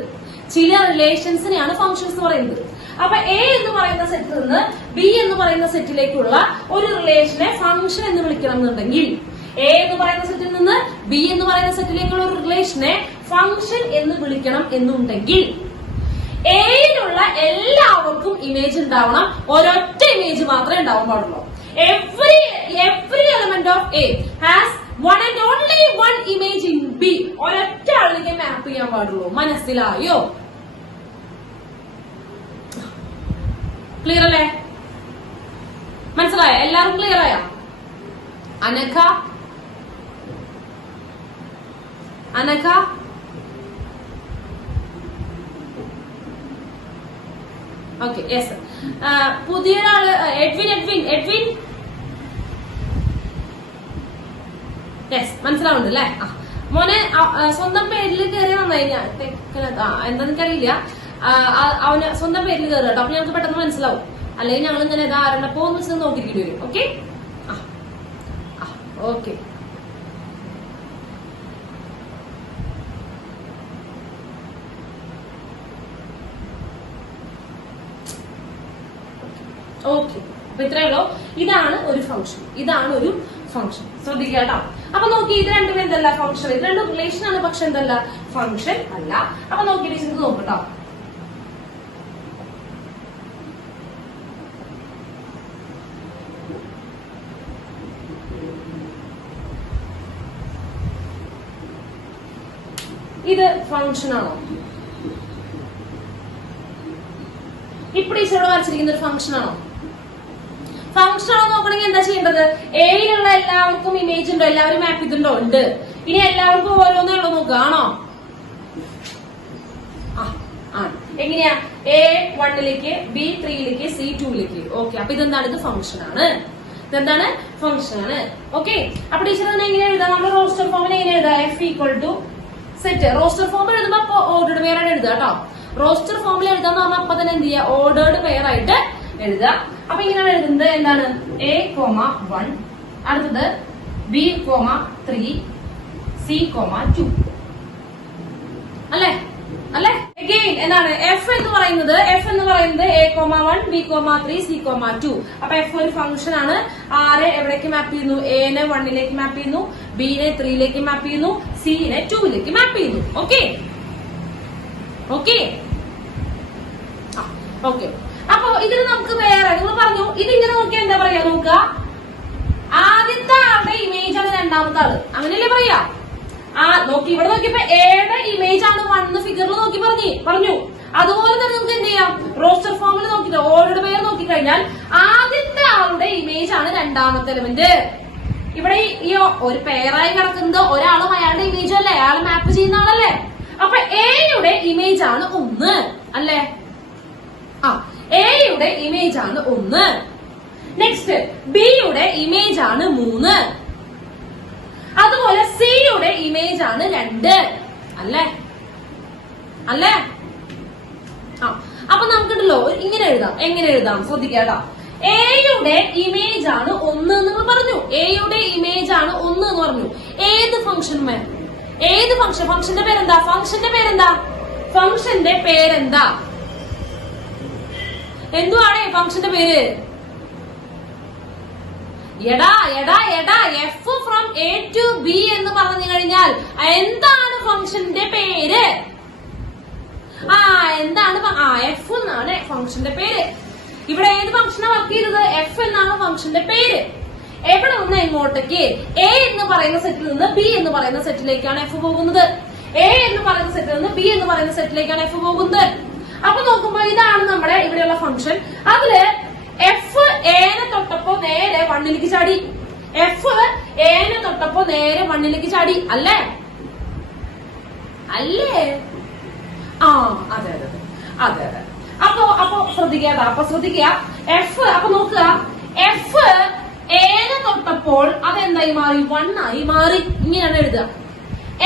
ചില റിലേഷൻസിനെയാണ് ഫംഗ്ഷൻസ് എന്ന് പറയുന്നത്. അപ്പൊ എ എന്ന് പറയുന്ന സെറ്റിൽ നിന്ന് ബി എന്ന് പറയുന്ന സെറ്റിലേക്കുള്ള ഒരു റിലേഷനെ ഫംഗ്ഷൻ എന്ന് വിളിക്കണം എന്നുണ്ടെങ്കിൽ, എ എന്ന് പറയുന്ന സെറ്റിൽ നിന്ന് ബി എന്ന് പറയുന്ന സെറ്റിലേക്കുള്ള ഒരു റിലേഷനെ ഫംഗ്ഷൻ എന്ന് വിളിക്കണം എന്നുണ്ടെങ്കിൽ എയിലുള്ള എല്ലാവർക്കും ഇമേജ് ഉണ്ടാവണം, ഒരൊറ്റ ഇമേജ് മാത്രമേ ഉണ്ടാവാൻ പാടുള്ളൂ. Every element of A has one and only one image in B. ഒരൊറ്റ ആളിലേക്ക് മാപ്പ് ചെയ്യാൻ പാടുള്ളൂ. മനസ്സിലായോ? ക്ലിയർ അല്ലേ? മനസ്സിലായോ? എല്ലാവർക്കും ക്ലിയർ ആയോ? Anagha okay, yes. പുതിയൊരാള് എഡ്വിൻ യെസ്, മനസ്സിലാവുന്നുണ്ട് അല്ലേ? മോനെ സ്വന്തം പേരിൽ കയറിയ നന്നായി. ഞാൻ എന്താ എനിക്കറിയില്ല, അവന് സ്വന്തം പേരിൽ കയറുക കേട്ടോ. അപ്പൊ ഞങ്ങൾക്ക് പെട്ടെന്ന് മനസ്സിലാവും. അല്ലെങ്കിൽ ഞങ്ങൾ ഇങ്ങനെ ധാരണപ്പോ ഒന്ന് നോക്കിയിരിക്കേണ്ടി വരും. Okay okay. ഓക്കെ, അപ്പൊ ഇത്രയുള്ളൂ. ഇതാണ് ഒരു ഫംഗ്ഷൻ, ഇതാണ് ഒരു ഫംഗ്ഷൻ. ശ്രദ്ധിക്കുക കേട്ടോ. അപ്പൊ നോക്കി, ഇത് രണ്ടും എന്തല്ല? ഫംഗ്ഷൻ. ഇത് രണ്ടും റിലേഷൻ ആണ്, പക്ഷെ എന്തല്ല? ഫംഗ്ഷൻ അല്ല. അപ്പൊ നോക്കി ടീച്ചർക്ക് നോക്കട്ടോ. ഇത് ഫംഗ്ഷൻ ആണോ? ഇപ്പൊ ടീച്ചറോട് വരച്ചിരിക്കുന്ന ഒരു ഫംഗ്ഷൻ ആണോ? ഫംഗ്ഷൻ ആണോ നോക്കണമെങ്കിൽ എന്താ ചെയ്യേണ്ടത്? എയിലുള്ള എല്ലാവർക്കും ഇമേജ് ഉണ്ടോ? എല്ലാവരും മാപ്പ് ചെയ്തിട്ടുണ്ടോ? ഉണ്ട്. ഇനി എല്ലാവർക്കും ഓരോന്നേ ഉള്ളൂ നോക്കുക. ആണോ? എങ്ങനെയാ? A1ലേക്ക്, B3ലേക്ക്, C2ലേക്ക്. ഓക്കെ, അപ്പൊ ഇതെന്താണ്? ഇത് ഫംഗ്ഷൻ ആണ്. ഇതെന്താണ്? ഫംഗ്ഷൻ ആണ്. ഓക്കെ, അപ്പൊ ടീച്ചർ തന്നെ എങ്ങനെ എഴുതാം? നമ്മൾ റോസ്റ്റർ ഫോമിൽ എങ്ങനെ എഴുതാം? F equal to set. Roster ഫോമിൽ എഴുതുമ്പോ ഓർഡേർഡ് പെയർ ആയിട്ട് എഴുതുക കേട്ടോ. റോസ്റ്റർ ഫോമിൽ എഴുതാന്ന് പറഞ്ഞാൽ അപ്പൊ തന്നെ എന്ത് ചെയ്യുക? ഓർഡേർഡ് പെയർ ആയിട്ട് എഴുതുക. അപ്പൊ ഇങ്ങനെയാണ് എഴുതുന്നത്. എന്താണ്? A,1, അടുത്തത് B,3, C,2 അല്ലേ? അല്ലേ? അഗെയിൻ എന്താണ്? എഫ് എന്ന് പറയുന്നത് A,1, B,3, C,2. അപ്പൊ എഫ് ഒരു ഫംഗ്ഷൻ ആണ്. ആരെ എവിടേക്ക് മാപ്പ് ചെയ്യുന്നു? എനെ 1ലേക്ക് മാപ്പ് ചെയ്യുന്നു, ബിനെ 3ലേക്ക് മാപ്പ് ചെയ്യുന്നു, സിനെ 2ലേക്ക് മാപ്പ് ചെയ്യുന്നു. Okay okay okay. അപ്പൊ ഇതിൽ നമുക്ക് വേറെ നിങ്ങൾ പറഞ്ഞു, ഇതിങ്ങനെ നോക്കിയാൽ എന്താ പറയാ? നോക്കുക, ആദ്യത്തെ ആളുടെ ഇമേജ് ആണ് രണ്ടാമത്തെ ആള്, അങ്ങനെയല്ലേ പറയാ? നോക്കി ഇവിടെ നോക്കിയപ്പോ എയുടെ ഇമേജ് ആണ് 1 ഫിഗറിൽ നോക്കി പറഞ്ഞു. അതുപോലെ തന്നെ നമുക്ക് എന്ത് ചെയ്യാം? റോസ്റ്റർ ഫോമിൽ നോക്കിയിട്ട് ഓൾറെഡി പേര് നോക്കിക്കഴിഞ്ഞാൽ ആദ്യത്തെ ആളുടെ ഇമേജ് ആണ് രണ്ടാമത്തെ എലമെന്റ്. ഇവിടെ ഈ ഒരു പേരായി കിടക്കുന്നത് ഒരാളും അയാളുടെ ഇമേജും അല്ലേ? അയാൾ മാപ്പ് ചെയ്യുന്ന ആളല്ലേ? അപ്പൊ എയുടെ ഇമേജ് ആണ് 1 അല്ലേ? എയുടെ ഇമേജ് ആണ് 1. നെക്സ്റ്റ് ബിയുടെ ഇമേജ് ആണ് 3. അതുപോലെ സിയുടെ ഇമേജ് ആണ് 2 അല്ലേ? അല്ലേ? അപ്പൊ നമുക്കിട്ടല്ലോ ഇങ്ങനെ എഴുതാം. എങ്ങനെ എഴുതാം? ശ്രദ്ധിക്കാട്ടോ. എയുടെ ഇമേജ് ആണ് 1 എന്ന് പറഞ്ഞു. എയുടെ ഇമേജ് ആണ് 1 എന്ന് പറഞ്ഞു. ഏത് ഫംഗ്ഷൻ? ഏത് ഫംഗ്ഷൻ? ഫംഗ്ഷന്റെ പേരെന്താ? ഫംഗ്ഷന്റെ പേരെന്താ? എന്തുവാണ് ഫംഗ്ഷന്റെ പേര്? എടാ F from A to B എന്ന് പറഞ്ഞു കഴിഞ്ഞാൽ എന്താണ് ഫംഗ്ഷന്റെ പേര്? എന്താണ്? എഫ് എന്നാണ് ഫംഗ്ഷന്റെ പേര്. ഇവിടെ ഏത് ഫംഗ്ഷനാണ് വർക്ക് ചെയ്തത്? എഫ് എന്നാണ് ഫംഗ്ഷന്റെ പേര്. എവിടെ നിന്ന് എങ്ങോട്ടേക്ക്? എ എന്ന് പറയുന്ന സെറ്റിൽ നിന്ന് ബി എന്ന് പറയുന്ന സെറ്റിലേക്കാണ് എഫ് പോകുന്നത്. എ എന്ന് പറയുന്ന സെറ്റിൽ നിന്ന് ബി എന്ന് പറയുന്ന സെറ്റിലേക്കാണ് എഫ് പോകുന്നത്. അപ്പൊ നോക്കുമ്പോ ഇതാണ് നമ്മുടെ ഇവിടെയുള്ള ഫംഗ്ഷൻ. അതില് എഫ് എനെ തൊട്ടപ്പോ നേരെ 1ലേക്ക് ചാടി. എഫ് എനെ തൊട്ടപ്പോ നേരെ 1ലേക്ക് ചാടി അല്ലേ? അല്ലേ? ആ അതെ അതെ അതെ അതെ. അപ്പൊ ശ്രദ്ധിക്കുക എഫ്. അപ്പൊ നോക്കുക, എഫ് എനെ തൊട്ടപ്പോൾ അതെന്തായി മാറി? 1 ആയി മാറി. ഇങ്ങനെയാണ് എഴുതുക.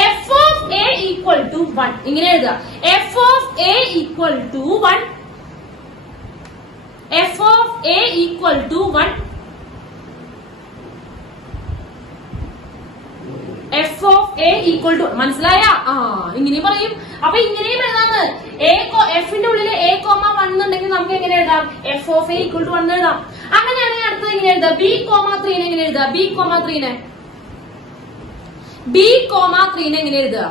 F of A equal to 1. ഇങ്ങനെ എഴുതുക. F of A equal to 1. F of A equal to 1. F of A equal to, മനസ്സിലായ? ഇങ്ങനെയും പറയും. അപ്പൊ ഇങ്ങനെയും എഴുതാന്ന്. എഫിന്റെ ഉള്ളില് എ കോമ 1 എന്നുണ്ടെങ്കിൽ നമുക്ക് എങ്ങനെ എഴുതാം? F of A equal to 1 എഴുതാം. അങ്ങനെയാണെങ്കിൽ അടുത്തത് എങ്ങനെ എഴുതാം? ബി കോമ 3 എങ്ങനെ എഴുതാം? ബി കോമ 3 എങ്ങനെ എഴുതുക?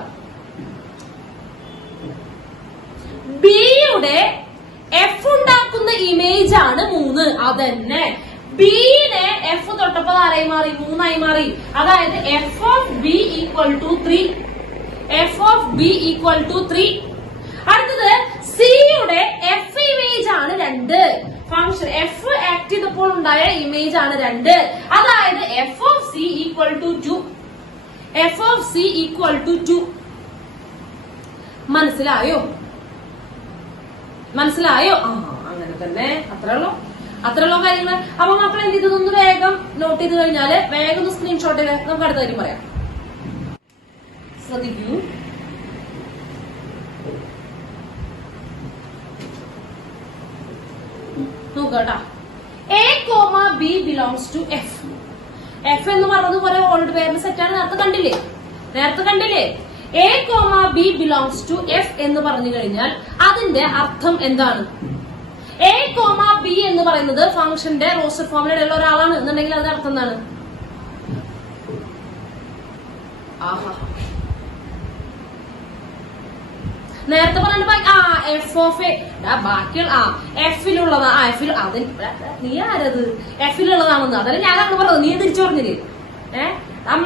ബിയുടെ എഫ് ഉണ്ടാക്കുന്ന ഇമേജ് ആണ് 3. അതന്നെ. ബിനെ എഫ് തൊട്ടപ്പോൾ ആരായി മാറി? 3 ആയി മാറി. അതായത് F of B equal to 3. F of B equal to 3. അടുത്തത് സിയുടെ എഫ് ഇമേജ് ആണ് 2. ഫംഗ്ഷൻ എഫ് ആക്ട് ചെയ്തപ്പോൾ ഉണ്ടായ ഇമേജ് ആണ് 2. അതായത് F of C equal to 2. F of C equal to 2. മനസ്സിലായോ? അങ്ങനെ തന്നെ. അത്രയുള്ളൂ കാര്യങ്ങൾ. അപ്പൊ മക്കൾ എന്ത് ചെയ്തു? ഒന്ന് വേഗം നോട്ട് ചെയ്ത് കഴിഞ്ഞാല് വേഗം ഒന്ന് സ്ക്രീൻഷോട്ട് ചെയ്ത് നമുക്ക് അടുത്ത കാര്യം പറയാം. ശ്രദ്ധിക്കൂ. നോക്കട്ടാ. A comma B belongs to F. F എന്ന് പറഞ്ഞത് പോലെ ഓൾഡ് പേരിന്റെ സെറ്റാണ്. നേരത്തെ കണ്ടില്ലേ? A comma B belongs to F എന്ന് പറഞ്ഞു കഴിഞ്ഞാൽ അതിന്റെ അർത്ഥം എന്താണ്? എ കോമ ബി എന്ന് പറയുന്നത് ഫംഗ്ഷന്റെ റോസ്റ്റർ ഫോമിലുള്ള ഒരാളാണ് എന്നുണ്ടെങ്കിൽ അതിന്റെ അർത്ഥം എന്താണ്? നേരത്തെ പറഞ്ഞ എഫ് ഓഫ് എ ബാക്കിയുള്ള എഫിലുള്ളതാ. നീ ആരത്? എഫിലുള്ളതാണെന്ന് അതല്ല ഞാൻ അങ്ങനെ പറഞ്ഞത്. നീ തിരിച്ചു പറഞ്ഞില്ലേ?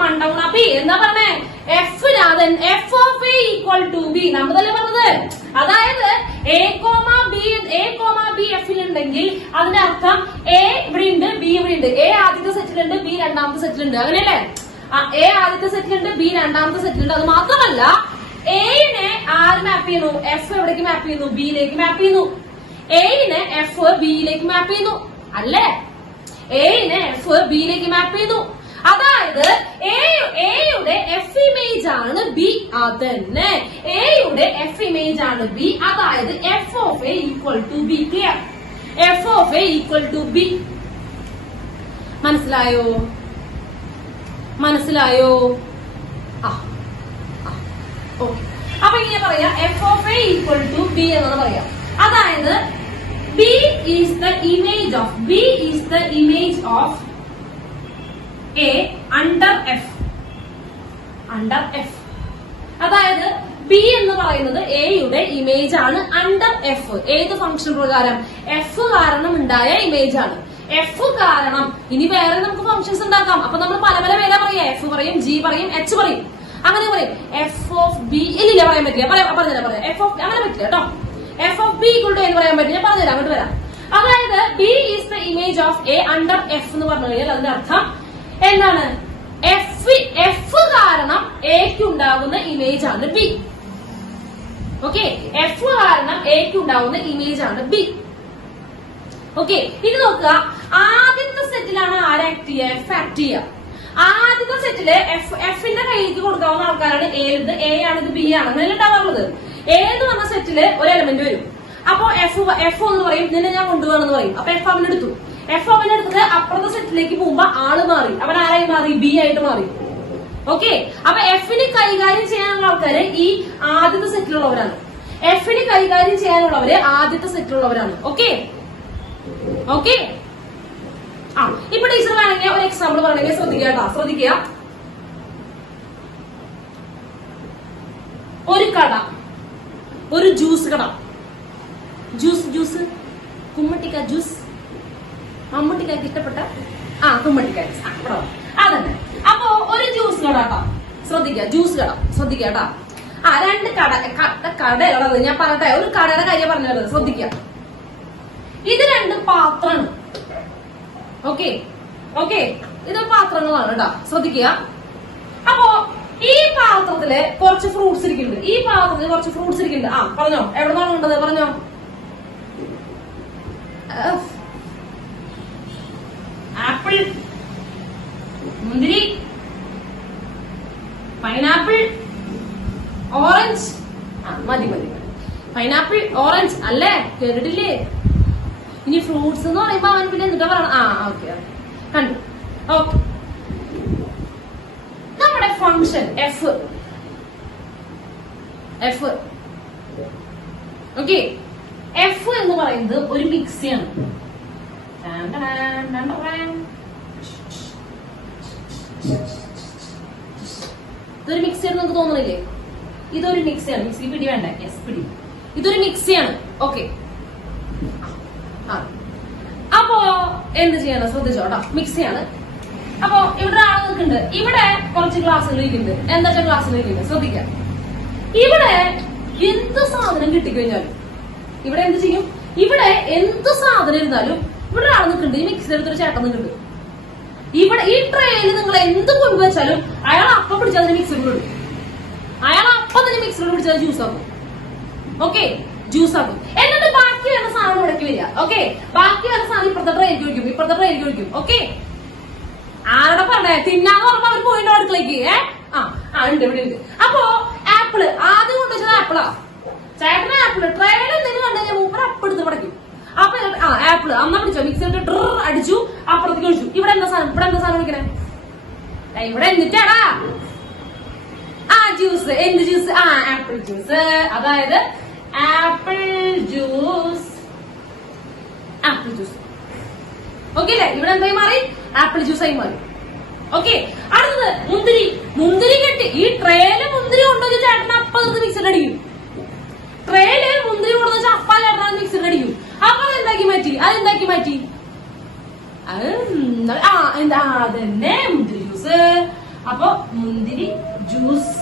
മണ്ടകുണാപ്പി എന്താ പറഞ്ഞേ? F of A equal to B നമ്മളല്ലേ പറഞ്ഞത്. അതായത് എ കോമ ബി എഫിലുണ്ടെങ്കിൽ അതിന്റെ അർത്ഥം എ ഇവിടെ ഉണ്ട്, ബി ഇവിടെ ഉണ്ട്. എ ആദ്യത്തെ സെറ്റിലുണ്ട്, ബി രണ്ടാമത്തെ സെറ്റിലുണ്ട്. അങ്ങനെയല്ലേ? എ ആദ്യത്തെ സെറ്റിലുണ്ട്, ബി രണ്ടാമത്തെ സെറ്റിലുണ്ട്. അത് മാത്രമല്ല എനെ ആര് മാപ്പ് ചെയ്യുന്നു? എഫ് എവിടേക്ക് മാപ്പ് ചെയ്യുന്നു? ബിയിലേക്ക് മാപ്പ് ചെയ്യുന്നു. എനെ എഫ് ബിയിലേക്ക് മാപ്പ് ചെയ്യുന്നു അല്ലേ? എനെ എഫ് ബിയിലേക്ക് മാപ്പ് ചെയ്യുന്നു. അതായത് എയുടെ എഫ് ഇമേജ് ആണ് ബി. അതന്നെ, എയുടെ എഫ് ഇമേജ് ആണ് ബി. അതായത് F of A equal to B. Clear? F of A equal to B. മനസ്സിലായോ? ഓക്കെ. അപ്പൊ ഇങ്ങനെ പറയാം, F of A equal to B എന്നാണ് പറയാം. അതായത് B is the image of A under F. അതായത് ബി എന്ന് പറയുന്നത് എയുടെ ഇമേജ് ആണ് അണ്ടർ എഫ്. ഏത് ഫംഗ്ഷൻ പ്രകാരം? എഫ് കാരണം ഉണ്ടായ ഇമേജ് ആണ്. എഫ് കാരണം ഇനി വേറെ നമുക്ക് ഫംഗ്ഷൻസ് ഉണ്ടാക്കാം. അപ്പൊ നമ്മൾ പല പേരാ പറയാ. എഫ് പറയും, ജി പറയും, എച്ച് പറയും, അങ്ങനെ പറയും. എഫ് ഓഫ് ബി ഇല്ല പറയാൻ പറ്റില്ല. പറഞ്ഞുതരാം. എഫ് ഓഫ് അങ്ങനെ പറ്റില്ല കേട്ടോ. F of B equal to എന്ന് പറയാൻ പറ്റില്ല. ഞാൻ പറഞ്ഞുതരാം, അങ്ങോട്ട് വരാം. അതായത് B is the image of A under F എന്ന് പറഞ്ഞു കഴിഞ്ഞാൽ അതിന്റെ അർത്ഥം എന്താണ്? എഫ് കാരണം എക്ക് ഉണ്ടാകുന്ന ഇമേജ് ആണ് ബി. ഓക്കെ, എഫ് കാരണം എക്ക് ഉണ്ടാകുന്ന ഇമേജ് ആണ് ബി. ഓക്കെ, ഇനി നോക്കുക. ആദ്യത്തെ സെറ്റിലാണ് ആരാക്ട് ചെയ്യുക? എഫ് ആക്ട് ചെയ്യുക. ആദ്യത്തെ സെറ്റില് എഫിന്റെ കയ്യിലേക്ക് കൊടുക്കാവുന്ന ആൾക്കാരാണ് എ ആണിത്, ബി ആണ്, അങ്ങനെ ഉണ്ടാവാറുള്ളത്. എന്ന് പറഞ്ഞ സെറ്റില് ഒരു എലമെന്റ് വരും. അപ്പൊ എഫ് എന്ന് പറയും, നിന്നെ ഞാൻ കൊണ്ടുപോകണമെന്ന് പറയും. അപ്പൊ എഫ് അവനെടുത്തു. എഫ് അവനെടുത്തത് അപ്പുറത്തെ സെറ്റിലേക്ക് പോകുമ്പോ ആള് മാറി. അവൻ ആരായി മാറി? ബി ആയിട്ട് മാറി. ഓക്കെ, അപ്പൊ എഫിന് കൈകാര്യം ചെയ്യാനുള്ള ആൾക്കാര് ഈ ആദ്യത്തെ സെറ്റിലുള്ളവരാണ്. എഫിന് കൈകാര്യം ചെയ്യാനുള്ളവര് ആദ്യത്തെ സെറ്റിലുള്ളവരാണ്. ഓക്കെ, ഇപ്പൊ ടീച്ചർ വേണമെങ്കിൽ ഒരു എക്സാമ്പിൾ പറയണമെങ്കിൽ ശ്രദ്ധിക്കുക. ഒരു കട, ഒരു ജ്യൂസ് കട. Juice കുമ്മട്ടിക്ക juice. മമ്മൂട്ടിക്കാർക്ക് ഇഷ്ടപ്പെട്ട കുമ്മട്ടിക്കായ അതന്നെ. അപ്പൊ ഒരു ജ്യൂസ് കട കേട്ടോ. ജ്യൂസ് കട ശ്രദ്ധിക്കുക കേട്ടോ. രണ്ട് കടകളത് ഞാൻ പറയട്ടെ. ഒരു കടയുടെ കാര്യം പറഞ്ഞത് ശ്രദ്ധിക്കുക. ഇത് രണ്ട് പാത്രമാണ്. ഓക്കെ, ഇത് പാത്രങ്ങളാണ് കേട്ടോ, ശ്രദ്ധിക്കുക. അപ്പോ ഈ പാത്രത്തില് കുറച്ച് ഫ്രൂട്ട്സ് ഇരിക്കുന്നുണ്ട്. ഈ പാത്രത്തിൽ കുറച്ച് ഫ്രൂട്ട്സ് ഇരിക്കുന്നുണ്ട്. ആ പറഞ്ഞോ, എവിടെ നിന്നാണ് ഉണ്ടത്? പറഞ്ഞോ. ആപ്പിൾ, മുന്തിരി, പൈനാപ്പിൾ, ഓറഞ്ച്. മതി മതി. പൈനാപ്പിൾ, ഓറഞ്ച് അല്ലേ? കേട്ടിട്ടില്ലേ? ഇനി ഫ്രൂട്ട്സ് എന്ന് പറയുമ്പോ അവൻ പിന്നെ എന്നിട്ടാ പറയണം. ഓക്കെ കണ്ടു. ഓക്കെ, നമ്മുടെ ഫംഗ്ഷൻ എഫ്. ഓക്കെ, എഫ് എന്ന് പറയുന്നത് ഒരു മിക്സിയാണ്. ഇതൊരു മിക്സിയാണ്, നിങ്ങൾക്ക് തോന്നുന്നില്ലേ? ഇതൊരു മിക്സിയാണ്. മിക്സി പിടി വേണ്ട, യെസ് പിടി. ഇതൊരു മിക്സിയാണ്. ഓക്കെ, അപ്പോ എന്ത് ചെയ്യണം ശ്രദ്ധിച്ചോട്ടോ. മിക്സിയാണ്. അപ്പൊ ഇവിടെ ആള് നിൽക്കുന്നുണ്ട്. ഇവിടെ കുറച്ച് ഗ്ലാസ്സുകൾ ഇരിക്കുന്നുണ്ട്. എന്താ വെച്ചാൽ ഗ്ലാസ്സുകൾ ഇരിക്കുന്നത് ശ്രദ്ധിക്കാം. ഇവിടെ എന്ത് സാധനം കിട്ടിക്കഴിഞ്ഞാലും ഇവിടെ എന്ത് ചെയ്യും? ഇവിടെ എന്ത് സാധനം ഇരുന്നാലും ഇവിടെ ആള് നിൽക്കുന്നുണ്ട്. ഈ മിക്സിയുടെ അടുത്തൊരു ചേട്ടൻ നിൽക്കുന്നുണ്ട്. ഇവിടെ ഈ ട്രേയിൽ നിങ്ങൾ എന്ത് കൊണ്ടുവച്ചാലും അയാൾ അപ്പം പിടിച്ചതിന് മിക്സിയിൽ ഇടും. അയാൾ അപ്പം തന്നെ മിക്സിയിൽ പിടിച്ചത് ജ്യൂസ് ആക്കും. ഓക്കെ, ജ്യൂസ് ആക്കും. എന്നിട്ട് ബാക്കി വരുന്ന സാധനം മുടക്കി വരിക. ഓക്കെ, ബാക്കി വരുന്ന സാധനം ഇപ്പുറത്തെ ട്രെയിലേക്ക് ഒഴിക്കും, ഇപ്പുറത്തെ ട്രെയിലേക്ക് ഒഴിക്കും. ഓക്കെ, ആരുടെ പറഞ്ഞേ? തിന്നാന്ന് പറഞ്ഞപ്പോ അവർ പോയിട്ടോ അടുക്കളേക്ക്. ഉണ്ട്, ഇവിടെ ഉണ്ട്. അപ്പോ ആപ്പിള് ആദ്യം കൊണ്ടുവച്ചത് ആപ്പിളാ. ചേട്ടന് ആപ്പിള് ട്രെയിനിൽ എന്തെങ്കിലും കണ്ടു കഴിഞ്ഞാൽ മൂപ്പർ അപ്പം എടുത്ത് പടയ്ക്കും. അപ്പൊ ആപ്പിള് അമ്മ പിടിച്ചോ, മിക്സിയിട്ട് ഡ്ര അടിച്ചു, അപ്പുറത്തേക്ക് ഒഴിച്ചു. ഇവിടെ എന്താ സാധനം? ഇവിടെ എന്താ സാധനം വിളിക്കണേ? ഇവിടെ എന്നിട്ടാടാ ജ്യൂസ്. എന്ത് ജ്യൂസ്? Apple juice. അതായത് ആപ്പിൾ ജ്യൂസ്. ഓക്കെ അല്ലേ? ഇവിടെ എന്തായി മാറി? ആപ്പിൾ ജ്യൂസ് ആയി മാറി. ഓക്കെ, അടുത്തത് മുന്തിരി കെട്ടി. ഈ ട്രേയില് മുന്തിരി കൊണ്ടുവച്ച് ചേട്ടൻ അപ്പം എടുത്ത് മിക്സിയിൽ അടിക്കും. ട്രേയില് മുന്തിരി കൊണ്ടുവച്ച് അപ്പം ചേട്ടൻ മിക്സിയിൽ അടിക്കും. അപ്പൊ അതെന്താക്കി മാറ്റി? അതന്നെ മുന്തിരി ജ്യൂസ്. അപ്പൊ മുന്തിരി ജ്യൂസ്.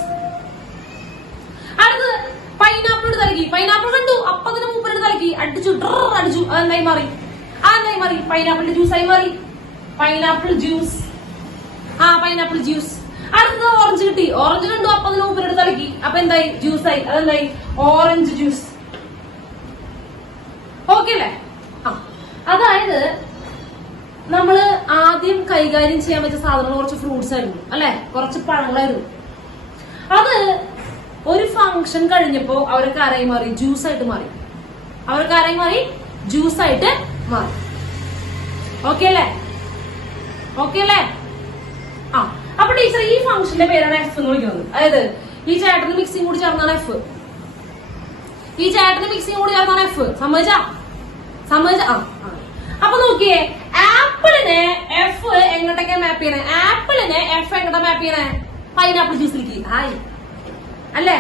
അടുത്തത് പൈനാപ്പിൾ തലക്കി. പൈനാപ്പിൾ കണ്ടു, അപ്പൊ തന്നെ മൂപ്പരുടെ തലക്കി അടിച്ചു, അടിച്ചു. അതെന്തായി മാറി? പൈനാപ്പിളിന്റെ ജ്യൂസായി മാറി. Pineapple juice. അടുത്തത് ഓറഞ്ച് കിട്ടി. ഓറഞ്ച് കണ്ടു, അപ്പൊ തന്നെ മൂപ്പരുടെ തലക്കി. അപ്പൊ എന്തായി? ജ്യൂസായി. അതെന്തായി? Orange juice. ഓക്കെ അല്ലേ? അതായത് നമ്മള് ആദ്യം കൈകാര്യം ചെയ്യാൻ പറ്റിയ സാധനങ്ങൾ കുറച്ച് ഫ്രൂട്ട്സ് ആയിരുന്നു അല്ലെ, കുറച്ച് പഴങ്ങളായിരുന്നു. അത് ഒരു ഫംഗ്ഷൻ കഴിഞ്ഞപ്പോ അവരൊക്കെ ആരായി മാറി? ജ്യൂസായിട്ട് മാറി. ഓക്കെ അല്ലേ? അപ്പൊ ടീച്ചർ ഈ ഫംഗ്ഷന്റെ പേരാണ് എഫ് എന്ന് വിളിക്കുന്നത്. അതായത് ഈ ചേട്ടന് മിക്സിയും കൂടി ചേർന്നാണ് എഫ്. സമ്മതിച്ച? അപ്പൊ നോക്കിയേ, ആപ്പിളിനെ എഫ് എങ്ങോട്ടൊക്കെ മാപ്പ് ചെയ്യണേ? എങ്ങോട്ടാ മാപ്പ് ചെയ്യണേ? പൈനാപ്പിൾ ജ്യൂസിലേക്ക്. അല്ലേ?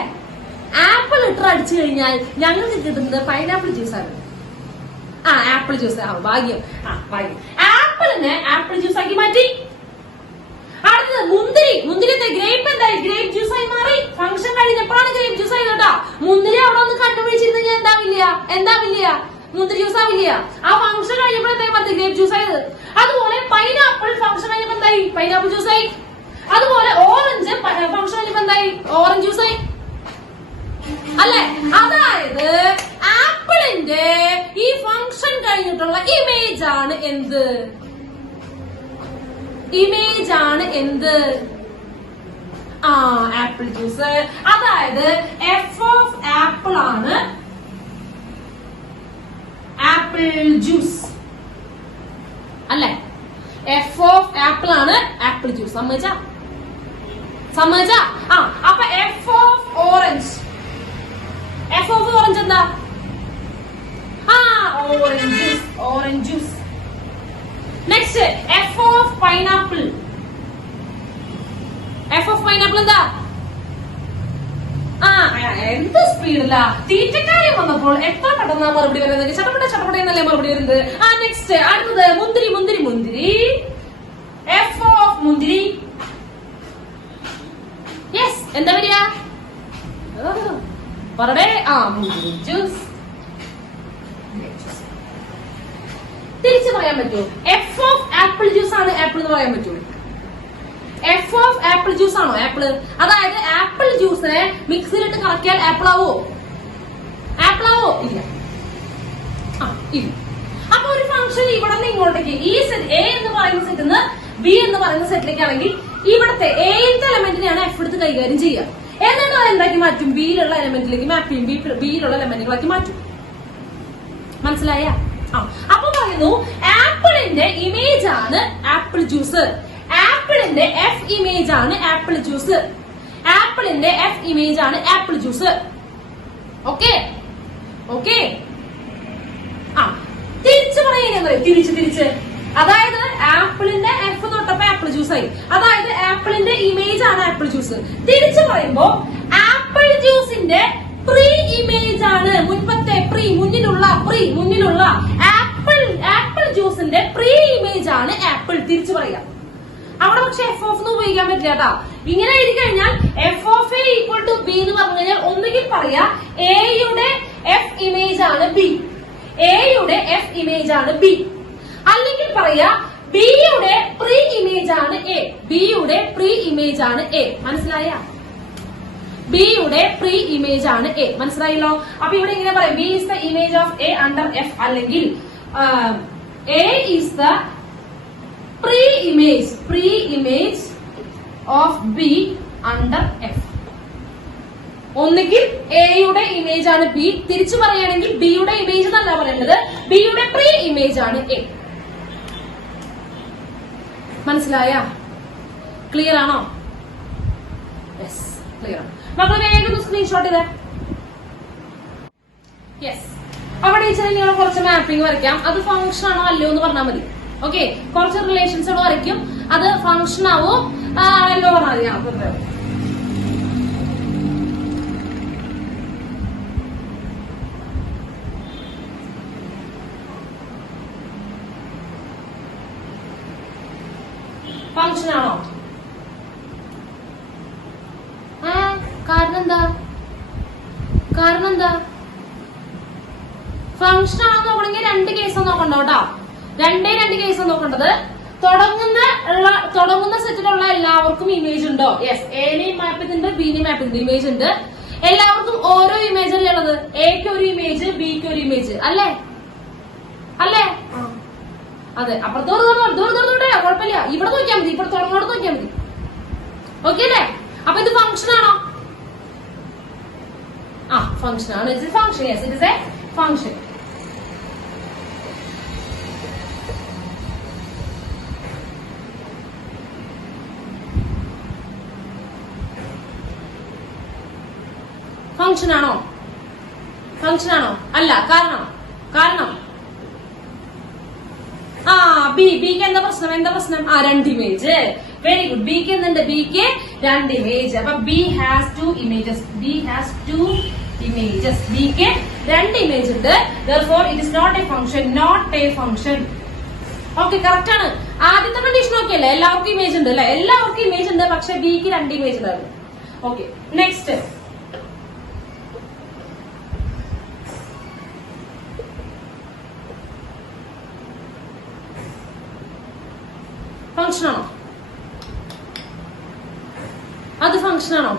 ആപ്പിൾ ഇട്ട് അടിച്ചു കഴിഞ്ഞാൽ ഞങ്ങൾക്ക് കിട്ടുന്നത് പൈനാപ്പിൾ ജ്യൂസാണ്. Apple juice. ഭാഗ്യം. ആപ്പിളിനെ ആപ്പിൾ ജ്യൂസ് ആക്കി മാറ്റി. അടുത്തത് മുന്തിരി ഗ്രേപ്പ്. എന്തായി? ഗ്രേപ്പ് ജ്യൂസ് ആയി മാറി. ഫംഗ്ഷൻ കഴിഞ്ഞപ്പോഴാണ് ഗ്രേപ്പ് ജ്യൂസ് ആയി കേട്ടോ. മുന്തിരി അവിടെ ഒന്ന് കണ്ടുപിടിച്ചിരുന്ന ഞാൻ എന്താവില്ല? മുന്തിരി ജ്യൂസ് ആവില്ല. ആ ഫംഗ്ഷൻ കഴിഞ്ഞപ്പോൾ എന്തായി മാറി? ഗ്രേപ്പ് ജ്യൂസ് ആയത്. അതുപോലെ പൈനാപ്പിൾ ഫംഗ്ഷൻ കഴിഞ്ഞപ്പോ എന്തായി? പൈനാപ്പിൾ ജ്യൂസ് ആയി. അതുപോലെ ഓറഞ്ച് ഫംഗ്ഷൻ കഴിഞ്ഞപ്പോ എന്തായി? ഓറഞ്ച് ജ്യൂസ് ആയി. അല്ലെ? അതായത് ആപ്പിളിന്റെ ഈ ഫംഗ്ഷൻ കഴിഞ്ഞിട്ടുള്ള ഇമേജ് ആണ് എന്ത്? Apple juice. അതായത് എഫ് ഓഫ് ആപ്പിൾ ആണ് ആപ്പിൾ ജ്യൂസ് അല്ലെ? എഫ് ഓഫ് ആപ്പിൾ ആണ് ആപ്പിൾ ജ്യൂസ്. സമ്മതിച്ച? അപ്പൊ എഫ് ഓഫ് ഓറഞ്ച്. എന്താ? Orange juice. Next F of pineapple. എന്താ? എന്ത് സ്പീഡില്ല തീറ്റക്കാര്യം വന്നപ്പോൾ എത്ര പെട്ടെന്ന് മറുപടി വരുന്നത്? ചട്ടപ്പെട്ട എന്നല്ലേ മറുപടി വരുന്നത്. നെക്സ്റ്റ് അടുത്തത് മുന്തിരി. എഫ് ഓഫ് മുന്തിരി. യെസ്, എന്താ വരിക? പറടേ. മുന്തിരി ജ്യൂസ്. തിരിച്ചു പറയാൻ പറ്റുമോ? എഫ് ഓഫ് ആപ്പിൾ ജ്യൂസ് ആണ് ആപ്പിൾ എന്ന് പറയാൻ പറ്റുമോ? എഫ് ഓഫ് ആപ്പിൾ ജ്യൂസ് ആണോ ആപ്പിള്? അതായത് ആപ്പിൾ ജ്യൂസിനെ മിക്സിയിലിട്ട് കറക്കിയാൽ ആപ്പിൾ ആവോ? ആപ്പിൾ ആവോ? ഇല്ല. ഇല്ല. അപ്പൊ ഒരു ഫംഗ്ഷൻ ഇവിടെ നിന്ന് ഇങ്ങോട്ടേക്ക് ഈ സെറ്റ് എ എന്ന് പറയുന്ന സെറ്റിൽ നിന്ന് ബി എന്ന് പറയുന്ന സെറ്റിലേക്കാണെങ്കിൽ ഇവിടുത്തെ എയിലത്തെ എലമെന്റിനെയാണ് എഫ് എടുത്ത് കൈകാര്യം ചെയ്യുക. എന്നിട്ട് അത് എന്താക്കി മാറ്റും? ബിയിലുള്ള എലമെന്റിലേക്ക് മാപ്പ് ചെയ്യും, ബിയിലുള്ള എലമെന്റുകളാക്കി മാറ്റും. മനസ്സിലായ? അപ്പൊ പറയുന്നു ആപ്പിളിന്റെ ഇമേജ് ആണ് ആപ്പിൾ ജ്യൂസ്, ആപ്പിളിന്റെ എഫ് ഇമേജ് ആണ് ആപ്പിൾ ജ്യൂസ്, ആപ്പിളിന്റെ എഫ് ഇമേജ് ആണ് ആപ്പിൾ ജ്യൂസ്. Okay okay. തിരിച്ചു പറയുന്നത് തിരിച്ച് അതായത് ആപ്പിളിന്റെ എഫ് തൊട്ടപ്പോ ആപ്പിൾ ജ്യൂസ് ആയി, അതായത് ആപ്പിളിന്റെ ഇമേജ് ആണ് ആപ്പിൾ ജ്യൂസ്. തിരിച്ചു പറയുമ്പോ ആപ്പിൾ ജ്യൂസിന്റെ പ്രീ ഇമേജ് ആണ് മുൻപത്തെ മുന്നിലുള്ള ആപ്പിൾ ജ്യൂസിന്റെ പ്രീ ഇമേജ് ആണ് ആപ്പിൾ. തിരിച്ചു പറയാം. അവിടെ പക്ഷെ എഫ് ഓഫ് ഉപയോഗിക്കാൻ പറ്റില്ല കേട്ടാ. ഇങ്ങനെ എഴുതി കഴിഞ്ഞാൽ F of A equal to B എന്ന് പറഞ്ഞു കഴിഞ്ഞാൽ ഒന്നുകിൽ പറയാ എയുടെ എഫ് ഇമേജ് ആണ് ബി, എയുടെ എഫ് ഇമേജ് ആണ് ബി, അല്ലെങ്കിൽ പറയാ ബിയുടെ പ്രീ ഇമേജ് ആണ് എ, ബിയുടെ പ്രീ ഇമേജ് ആണ് എ. മനസ്സിലായ? ബിയുടെ പ്രീ ഇമേജ് ആണ് എ. മനസ്സിലായല്ലോ? അപ്പൊ ഇവിടെ ഇങ്ങനെ പറയാം B is the image of A under F, അല്ലെങ്കിൽ A is the pre image of B under F. ഒന്നുകിൽ എയുടെ ഇമേജ് ആണ് ബി, തിരിച്ചു പറയുകയാണെങ്കിൽ ബിയുടെ ഇമേജ് എന്നല്ല പറയേണ്ടത്, ബിയുടെ പ്രീ ഇമേജ് ആണ് എ. മനസ്സിലായ? ക്ലിയർ ആണോ? യെസ്, ക്ലിയർ ആണ്. മക്കൾ വേഗം സ്ക്രീൻഷോട്ട് ചെയ്തേ. യെസ്. അവിടെ ടീച്ചർ നിങ്ങൾ കുറച്ച് മാപ്പിംഗ് വരയ്ക്കാം. അത് ഫംഗ്ഷൻ ആണോ അല്ലയോ എന്ന് പറഞ്ഞാൽ മതി. ഓക്കെ, കുറച്ച് റിലേഷൻസ് വരയ്ക്കും. അത് ഫംഗ്ഷൻ ആവോ അല്ലോ പറഞ്ഞാൽ മതി. ഫംഗ്ഷൻ ആണോ? കാരണം എന്താ? ഫംഗ്ഷൻ ആണോ നോക്കണമെങ്കിൽ രണ്ട് കേസ് നോക്കണ്ടോ കേട്ടോ. രണ്ട് കേസ് നോക്കേണ്ടത്. തുടങ്ങുന്ന സെറ്റിലുള്ള എല്ലാവർക്കും ഇമേജ് ഉണ്ടോ? യെസ്. എനെയും മാപ്പ് ചെയ്തിട്ടുണ്ട്, ബിനെയും മാപ്പ് ചെയ്തിട്ടുണ്ട്, ഇമേജ് ഉണ്ട്. എല്ലാവർക്കും ഓരോ ഇമേജ് അല്ലേ ഉള്ളത്? എക്ക് ഒരു ഇമേജ്, ബിക്ക് ഒരു ഇമേജ്, അല്ലേ? അതെ. അപ്പുറത്തോട് കുഴപ്പമില്ല, ഇവിടെ നോക്കിയാൽ മതി, ഇവിടെ തുടങ്ങോട് നോക്കിയാൽ മതി. ഓക്കെ അല്ലേ? അപ്പൊ ഇത് ഫംഗ്ഷൻ ആണോ? ഫംഗ്ഷൻ ആണ്. It is function. Yes, it is A function. Function ആണോ? അല്ല. കാരണം ബിക്ക് എന്താ പ്രശ്നം? രണ്ട് ഇമേജ്. Very good. ബിക്ക് എന്തുണ്ട്? ബിക്ക് രണ്ട് ഇമേജ്. അപ്പൊ ബി ഹാസ് ടു ഇമേജസ്. ബിക്ക് രണ്ട് ഇമേജ് ഉണ്ട്. therefore it is not a function. Okay, correct ആണ്. ആദ്യത്തെ കണ്ടീഷൻ ഓക്കെ അല്ലേ? എല്ലാവർക്കും ഇമേജ് ഉണ്ട് അല്ലെ? എല്ലാവർക്കും ഇമേജ് ഉണ്ട്, പക്ഷെ ബിക്ക് രണ്ട് ഇമേജ് ഉണ്ടായിരുന്നു. Okay, next. ഫംഗ്ഷൻ ആണോ? അത് ഫംഗ്ഷൻ ആണോ?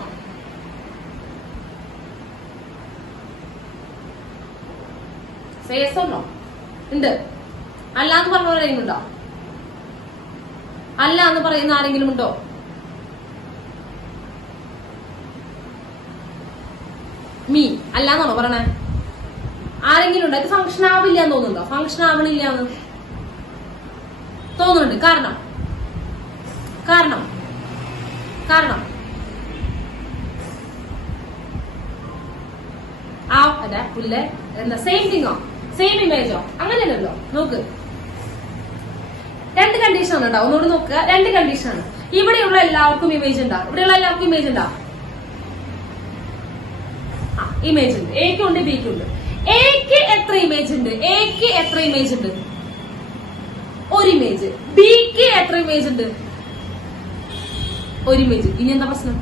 സേസോന്നോ? ഉണ്ട്. അല്ല എന്ന് പറഞ്ഞവരുണ്ടോ? അല്ല എന്ന് പറയുന്ന ആരെങ്കിലും ഉണ്ടോ? അല്ല എന്നാണോ പറയണേ? ആരെങ്കിലും ഉണ്ടോ? ഇത് ഫംഗ്ഷൻ ആവില്ല എന്ന് തോന്നുന്നുണ്ടോ? ഫംഗ്ഷൻ ആവണില്ല എന്ന് തോന്നുന്നുണ്ട്. കാരണം എന്താ സെയിം തിങ്ങോ, സെയിം ഇമേജോ? അങ്ങനെയല്ലല്ലോ. നോക്ക്, രണ്ട് കണ്ടീഷൻ ആണ് ഉണ്ടാവും. ഒന്നുകൂടി നോക്കുക. രണ്ട് കണ്ടീഷൻ ആണ്. ഇവിടെയുള്ള എല്ലാവർക്കും ഇമേജ് ഉണ്ടാവും, ഇവിടെയുള്ള എല്ലാവർക്കും ഇമേജ് ഉണ്ടാവും. ഇമേജ് ഉണ്ട്. എക്കും ഉണ്ട്, ബിക്കും ഉണ്ട്. എക്ക് എത്ര ഇമേജ് ഉണ്ട്? ഒരു ഇമേജ്. ബിക്ക് എത്ര ഇമേജ് ഉണ്ട്? ഒരു ഇമേജ്. ഇനി എന്താ പ്രശ്നം?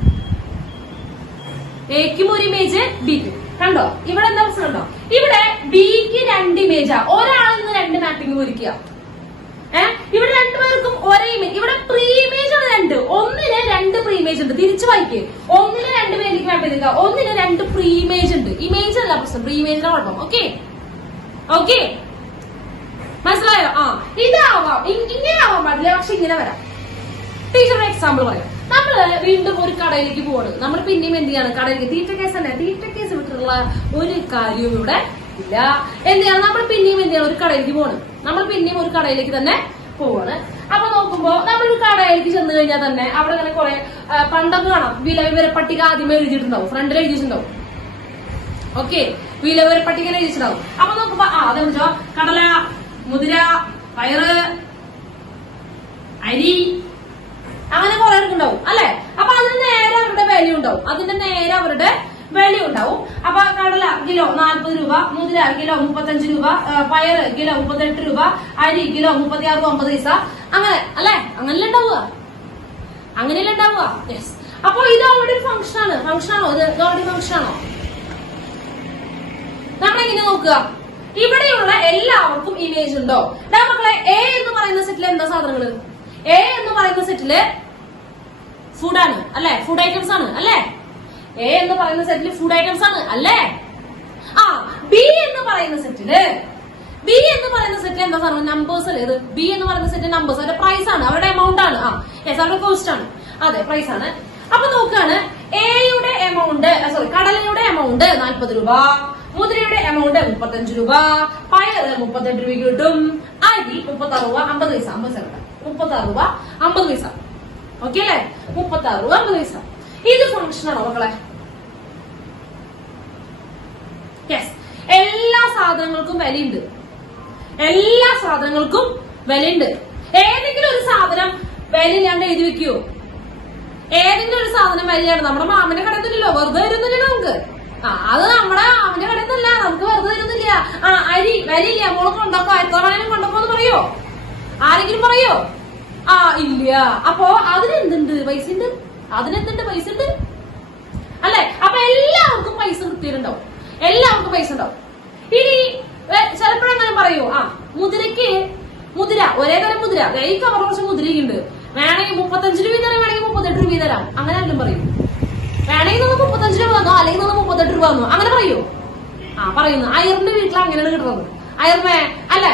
എക്കും ഒരു ഇമേജ്, ബിക്കും. കണ്ടോ ഇവിടെ എന്താ പ്രശ്നം? ഉണ്ടോ? ഇവിടെ ബിക്ക് രണ്ട് ഇമേജാ. ഒരാളിൽ നിന്ന് രണ്ട് മാപ്പിംഗ് ഒരുക്കുക. ഇവിടെ രണ്ടുപേർക്കും ഒരേ ഇമേജ്. ഇവിടെ പ്രീ ഇമേജ് ആണ് രണ്ട്. ഒന്നിന് രണ്ട് പ്രീ ഇമേജ് ഉണ്ട്. തിരിച്ചു വായിക്കേ. ഒന്നിന് രണ്ട് പേരിലേക്ക് മാപ്പ് ചെയ്തിരിക്കുക. ഒന്നിന് രണ്ട് പ്രീ ഇമേജ് ഉണ്ട്. ഇമേജ് അല്ല പ്രശ്നം, പ്രീ ഇമേജിന്റെ കുഴപ്പം. ഓക്കെ ഓക്കെ മനസ്സിലായോ? ഇതാവാം, ഇങ്ങനെ ആവാൻ പാടില്ല, പക്ഷെ ഇങ്ങനെ വരാം. ടീച്ചറുടെ എക്സാമ്പിൾ പറയാം. നമ്മള് വീണ്ടും ഒരു കടയിലേക്ക് പോവാണ്. നമ്മൾ പിന്നെയും എന്ത് ചെയ്യാണ്? കടയിലേക്ക്. തീറ്റ കേസ് തന്നെ. തീറ്റ കേസ് വിട്ടിട്ടുള്ള ഒരു കാര്യവും ഇവിടെ ഇല്ല. എന്ത് ചെയ്യണം? നമ്മൾ പിന്നെയും എന്ത് ചെയ്യണം? ഒരു കടയിലേക്ക് പോവാണ്. നമ്മൾ പിന്നെയും ഒരു കടയിലേക്ക് തന്നെ പോവാണ്. അപ്പൊ നോക്കുമ്പോ നമ്മൾ ഒരു കടയിലേക്ക് ചെന്ന് കഴിഞ്ഞാൽ തന്നെ അവിടെ ഇങ്ങനെ കുറെ പണ്ടൊക്കെ കാണാം. വില പട്ടിക ആദ്യമേ എഴുതിയിട്ടുണ്ടാവും, ഫ്രണ്ടിൽ എഴുതിയിട്ടുണ്ടാവും. ഓക്കെ, വില പട്ടിക എഴുതിയിട്ടുണ്ടാവും. അപ്പൊ നോക്കുമ്പോ അതെന്ന് വെച്ചോ കടല, മുതിര, പയറ്, അരി, അങ്ങനെ കുറെ ഉണ്ടാവും അല്ലെ. അപ്പൊ അതിന് നേരെ അവരുടെ വാല്യൂ ഉണ്ടാവും. അതിന്റെ നേരെ അവരുടെ വാല്യൂ ഉണ്ടാവും. അപ്പൊ കടല കിലോ 40 രൂപ, മുതിര കിലോ 35 രൂപ, പയറ് കിലോ 38 രൂപ, അരി കിലോ 36.50 പൈസ. അങ്ങനെ അല്ലെ, അങ്ങനെയല്ലേ ഉണ്ടാവുക? അങ്ങനെയല്ലേ ഉണ്ടാവുക? യെസ്. അപ്പൊ ഇത് ഓൾറെഡി ഒരു ഫംഗ്ഷൻ ആണ്. ഫംഗ്ഷൻ ആണോ? ഇത് ഓൾറെഡി ഫംഗ്ഷൻ ആണോ? നമ്മളെങ്ങനെ നോക്കുക? ഇവിടെയുള്ള എല്ലാവർക്കും ഇമേജ് ഉണ്ടോ? മക്കളെ, എ എന്ന് പറയുന്ന സെറ്റിൽ എന്താ സാധനങ്ങള്? എ എന്ന് പറയുന്ന സെറ്റില് ഫുഡാണ് അല്ലെ, ഫുഡ് ഐറ്റംസ് ആണ് അല്ലെ. എ എന്ന് പറയുന്ന സെറ്റില് ഫുഡ് ഐറ്റംസ് ആണ് അല്ലേ. ബി എന്ന് പറയുന്ന സെറ്റില് എന്താ സാധനം? നമ്പേഴ്സ് അല്ലേ. ഇത് ബി എന്ന് പറയുന്ന സെറ്റ് നമ്പേഴ്സ്, അവരുടെ പ്രൈസ് ആണ്, അവരുടെ എമൗണ്ട് ആണ്. യെസ്, അവരുടെ കോസ്റ്റ് ആണ്. അതെ, പ്രൈസ് ആണ്. അപ്പൊ നോക്കാണ്, എയുടെ എമൗണ്ട്, സോറി, കടലയുടെ എമൗണ്ട് 40 രൂപ, മുതിരയുടെ എമൗണ്ട് 35 രൂപ, പയറ് 38 രൂപ കിട്ടും, അരി 36 രൂപ 50 പൈസ. 36 രൂപ 50 പൈസ. ഓക്കെ അല്ലെ? 36 രൂപ 50 പൈസ. ഇത് ഫംഗ്ഷൻ ആണോ മക്കളെ? യെസ്. എല്ലാ സാധനങ്ങൾക്കും വിലയുണ്ട്. എല്ലാ സാധനങ്ങൾക്കും വിലയുണ്ട്. ഏതെങ്കിലും ഒരു സാധനം വിലയില്ലാണ്ട് എഴുതി വെക്കുവോ? ഏതെങ്കിലും ഒരു സാധനം വിലയാണ്. നമ്മുടെ മാമന്റെ കടന്നില്ലല്ലോ, വെറുതെ വരുന്നില്ലല്ലോ നമുക്ക്. അത് നമ്മുടെ മാമന്റെ കടന്നല്ല, നമുക്ക് വെറുതെ വരുന്നില്ല. അരി വിലയില്ല, മോള് കൊണ്ടോക്കോ, 1000 കൊണ്ടോക്കോ എന്ന് പറയോ? ആരെങ്കിലും പറയോ? ഇല്ല. അപ്പൊ അതിനെന്തുണ്ട്? പൈസ ഉണ്ട്. അതിനെന്തുണ്ട്? പൈസ ഉണ്ട് അല്ലെ. അപ്പൊ എല്ലാവർക്കും പൈസ കൃത്യമുണ്ടാവും. എല്ലാവർക്കും പൈസ ഉണ്ടാവും. ഇനി ചിലപ്പോഴങ്ങനെ പറയൂ, മുതിര ഒരേ തരം മുതിര, ഈ കവർ കുറച്ച് മുതിരയുണ്ട്, വേണമെങ്കിൽ 35 രൂപ തരാം, വേണമെങ്കിൽ 38 രൂപ തരാം, അങ്ങനെ എല്ലാം പറയും. വേണമെങ്കിൽ നമ്മൾ 35 രൂപ തന്നോ, അല്ലെങ്കിൽ നമ്മൾ 38 രൂപ തന്നോ, അങ്ങനെ പറയൂ. പറയുന്നു. അയറിന്റെ വീട്ടിൽ അങ്ങനെയാണ് കിട്ടുന്നത്. അയറിനെ അല്ലെ,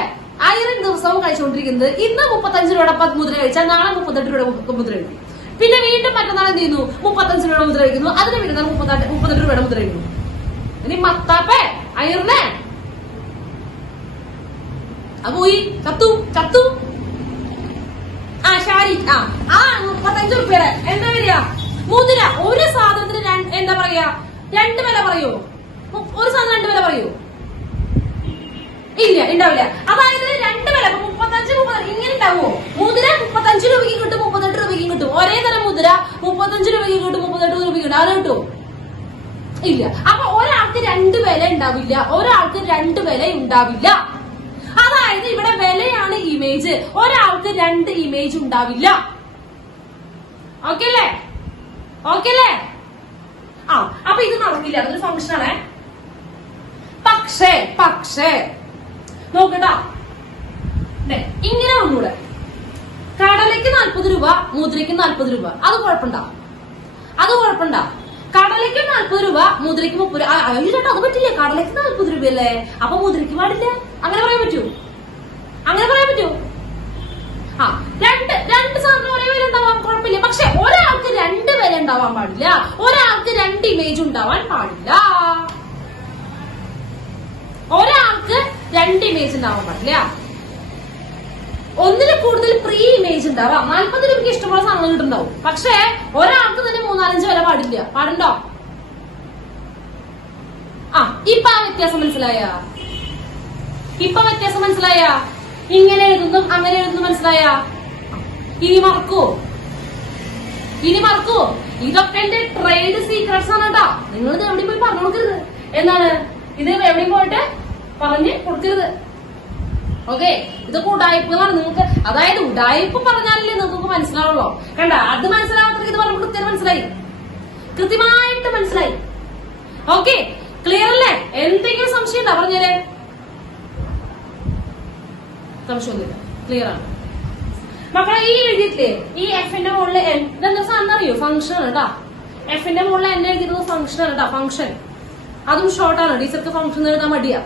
അയറിൻ ദിവസവും കഴിച്ചുകൊണ്ടിരിക്കുന്നത്. ഇന്ന് 35 രൂപയുടെ മുതിര കഴിച്ചാൽ നാളെ 38 രൂപയുടെ മുതിര കഴിക്കും. പിന്നെ വീണ്ടും മറ്റന്നാൾ എന്ത് ചെയ്യുന്നു? 35 രൂപയുടെ മുതിര കഴിക്കുന്നു. അതിന് വീണ്ടും 38 രൂപയുടെ മുതിര കഴിക്കുന്നു. ഇനി മത്താപ്പേ അയറിനെ പോയി ചത്തു ഷാരി 35 രൂപയുടെ എന്താ വരിക? മുതിര. ഒരു സാധനത്തിന് എന്താ പറയാ? 2 വില പറയൂ? ഒരു സാധനം 2 വില പറയൂ? ഇല്ല, ഉണ്ടാവില്ല. അതായത് 2 വില 35 ഇങ്ങനെ ഉണ്ടാവുമോ? മുതിര 35 രൂപയ്ക്ക് കിട്ടും, 38 രൂപയ്ക്ക് കിട്ടും. ഒരേ തരം മുതിര 35 രൂപയ്ക്ക് കിട്ടും, 38 രൂപയ്ക്ക് കിട്ടും. അത് കിട്ടുമോ? ഇല്ല. അപ്പൊ ഒരാൾക്ക് 2 വില ഉണ്ടാവില്ല, ഒരാൾക്ക് 2 വില ഉണ്ടാവില്ല. അതായത് ഇവിടെ വിലയാണ് ഇമേജ്, ഒരാൾക്ക് 2 ഇമേജ് ഉണ്ടാവില്ല. ഓക്കെ അല്ലേ? ഓക്കെ അല്ലേ? അപ്പൊ ഇത് നടക്കില്ല, അതൊരു ഫംഗ്ഷൻ ആണേ. പക്ഷേ നോക്കട്ടാ, ഇങ്ങനെ വന്നൂടെ? കടലയ്ക്ക് 40 രൂപ, മുതിരയ്ക്ക് 40 രൂപ. അത് കുഴപ്പമുണ്ടോ? കടലയ്ക്ക് 40 രൂപ, മുതിരയ്ക്ക് 30 രൂപ. ചേട്ടാ അത് പറ്റില്ല, കടലയ്ക്ക് 40 രൂപയല്ലേ, അപ്പൊ മുതിരയ്ക്ക് പാടില്ല. അങ്ങനെ പറയാൻ പറ്റൂ? രണ്ട് സാധനം ഒരേ വില ഉണ്ടാവാൻ കുഴപ്പമില്ല. പക്ഷെ ഒരാൾക്ക് 2 വില ഉണ്ടാവാൻ പാടില്ല, ഒരാൾക്ക് 2 ഇമേജ് ഉണ്ടാവാൻ പാടില്ല. ഒരാൾക്ക് 2 ഇമേജ് ഉണ്ടാവാൻ പാടില്ല. ഒന്നിന് കൂടുതൽ പ്രീ ഇമേജ് ഉണ്ടാവാം. 40 രൂപയ്ക്ക് ഇഷ്ടമുള്ള സാധനം കിട്ടുന്നുണ്ടാവും. പക്ഷെ ഒരാൾക്ക് തന്നെ 3-4 വില പാടുണ്ടോ? ഇപ്പൊ വ്യത്യാസം മനസ്സിലായ? ഇങ്ങനെ എഴുതുന്നു അങ്ങനെ എഴുതുന്നു മനസ്സിലായ? ഇനി മറക്കൂ? ഇതൊക്കെ എന്റെ ട്രേഡ് സീക്രട്സ് ആണ് കേട്ടോ. നിങ്ങൾ ഇത് എവിടെയും പോയി പറഞ്ഞു കൊടുക്കരുത്. എന്താണ് ഇത്? എവിടെയും പോയിട്ട് പറഞ്ഞ് കൊടുക്കരുത്. ഓക്കെ, ഇതൊക്കെ ഉടായ്പകളാണ് നിങ്ങൾക്ക്. അതായത് ഉടായ്പ പറഞ്ഞാലല്ലേ നിങ്ങൾക്ക് മനസ്സിലാവുള്ളൂ. കണ്ട, അത് മനസ്സിലാവാത്ത ഇത് പറഞ്ഞ കൃത്യമായിട്ട് മനസ്സിലായി. ഓക്കെ, ക്ലിയർ അല്ലേ? എന്തെങ്കിലും സംശയം ഉണ്ടോ? പറഞ്ഞേരെ. സംശയമൊന്നുമില്ല, ക്ലിയർ ആണ്. മക്കളെ ഈ എഴുതിയിട്ടില്ലേ ഈ എഫിന്റെ മുകളിൽ എൻ ഇതെന്താ സാധനം അറിയോ? ഫംഗ്ഷൻ ആണ് കേട്ടാ. എഫിന്റെ മുകളിൽ എൻ എഴുതിയിരുന്നത് ഫംഗ്ഷൻ ആണ് കേട്ടാ. ഫംഗ്ഷൻ അതും ഷോർട്ടാണ്. ടീച്ചർക്ക് ഫംഗ്ഷൻ എഴുതാൻ മടിയാ.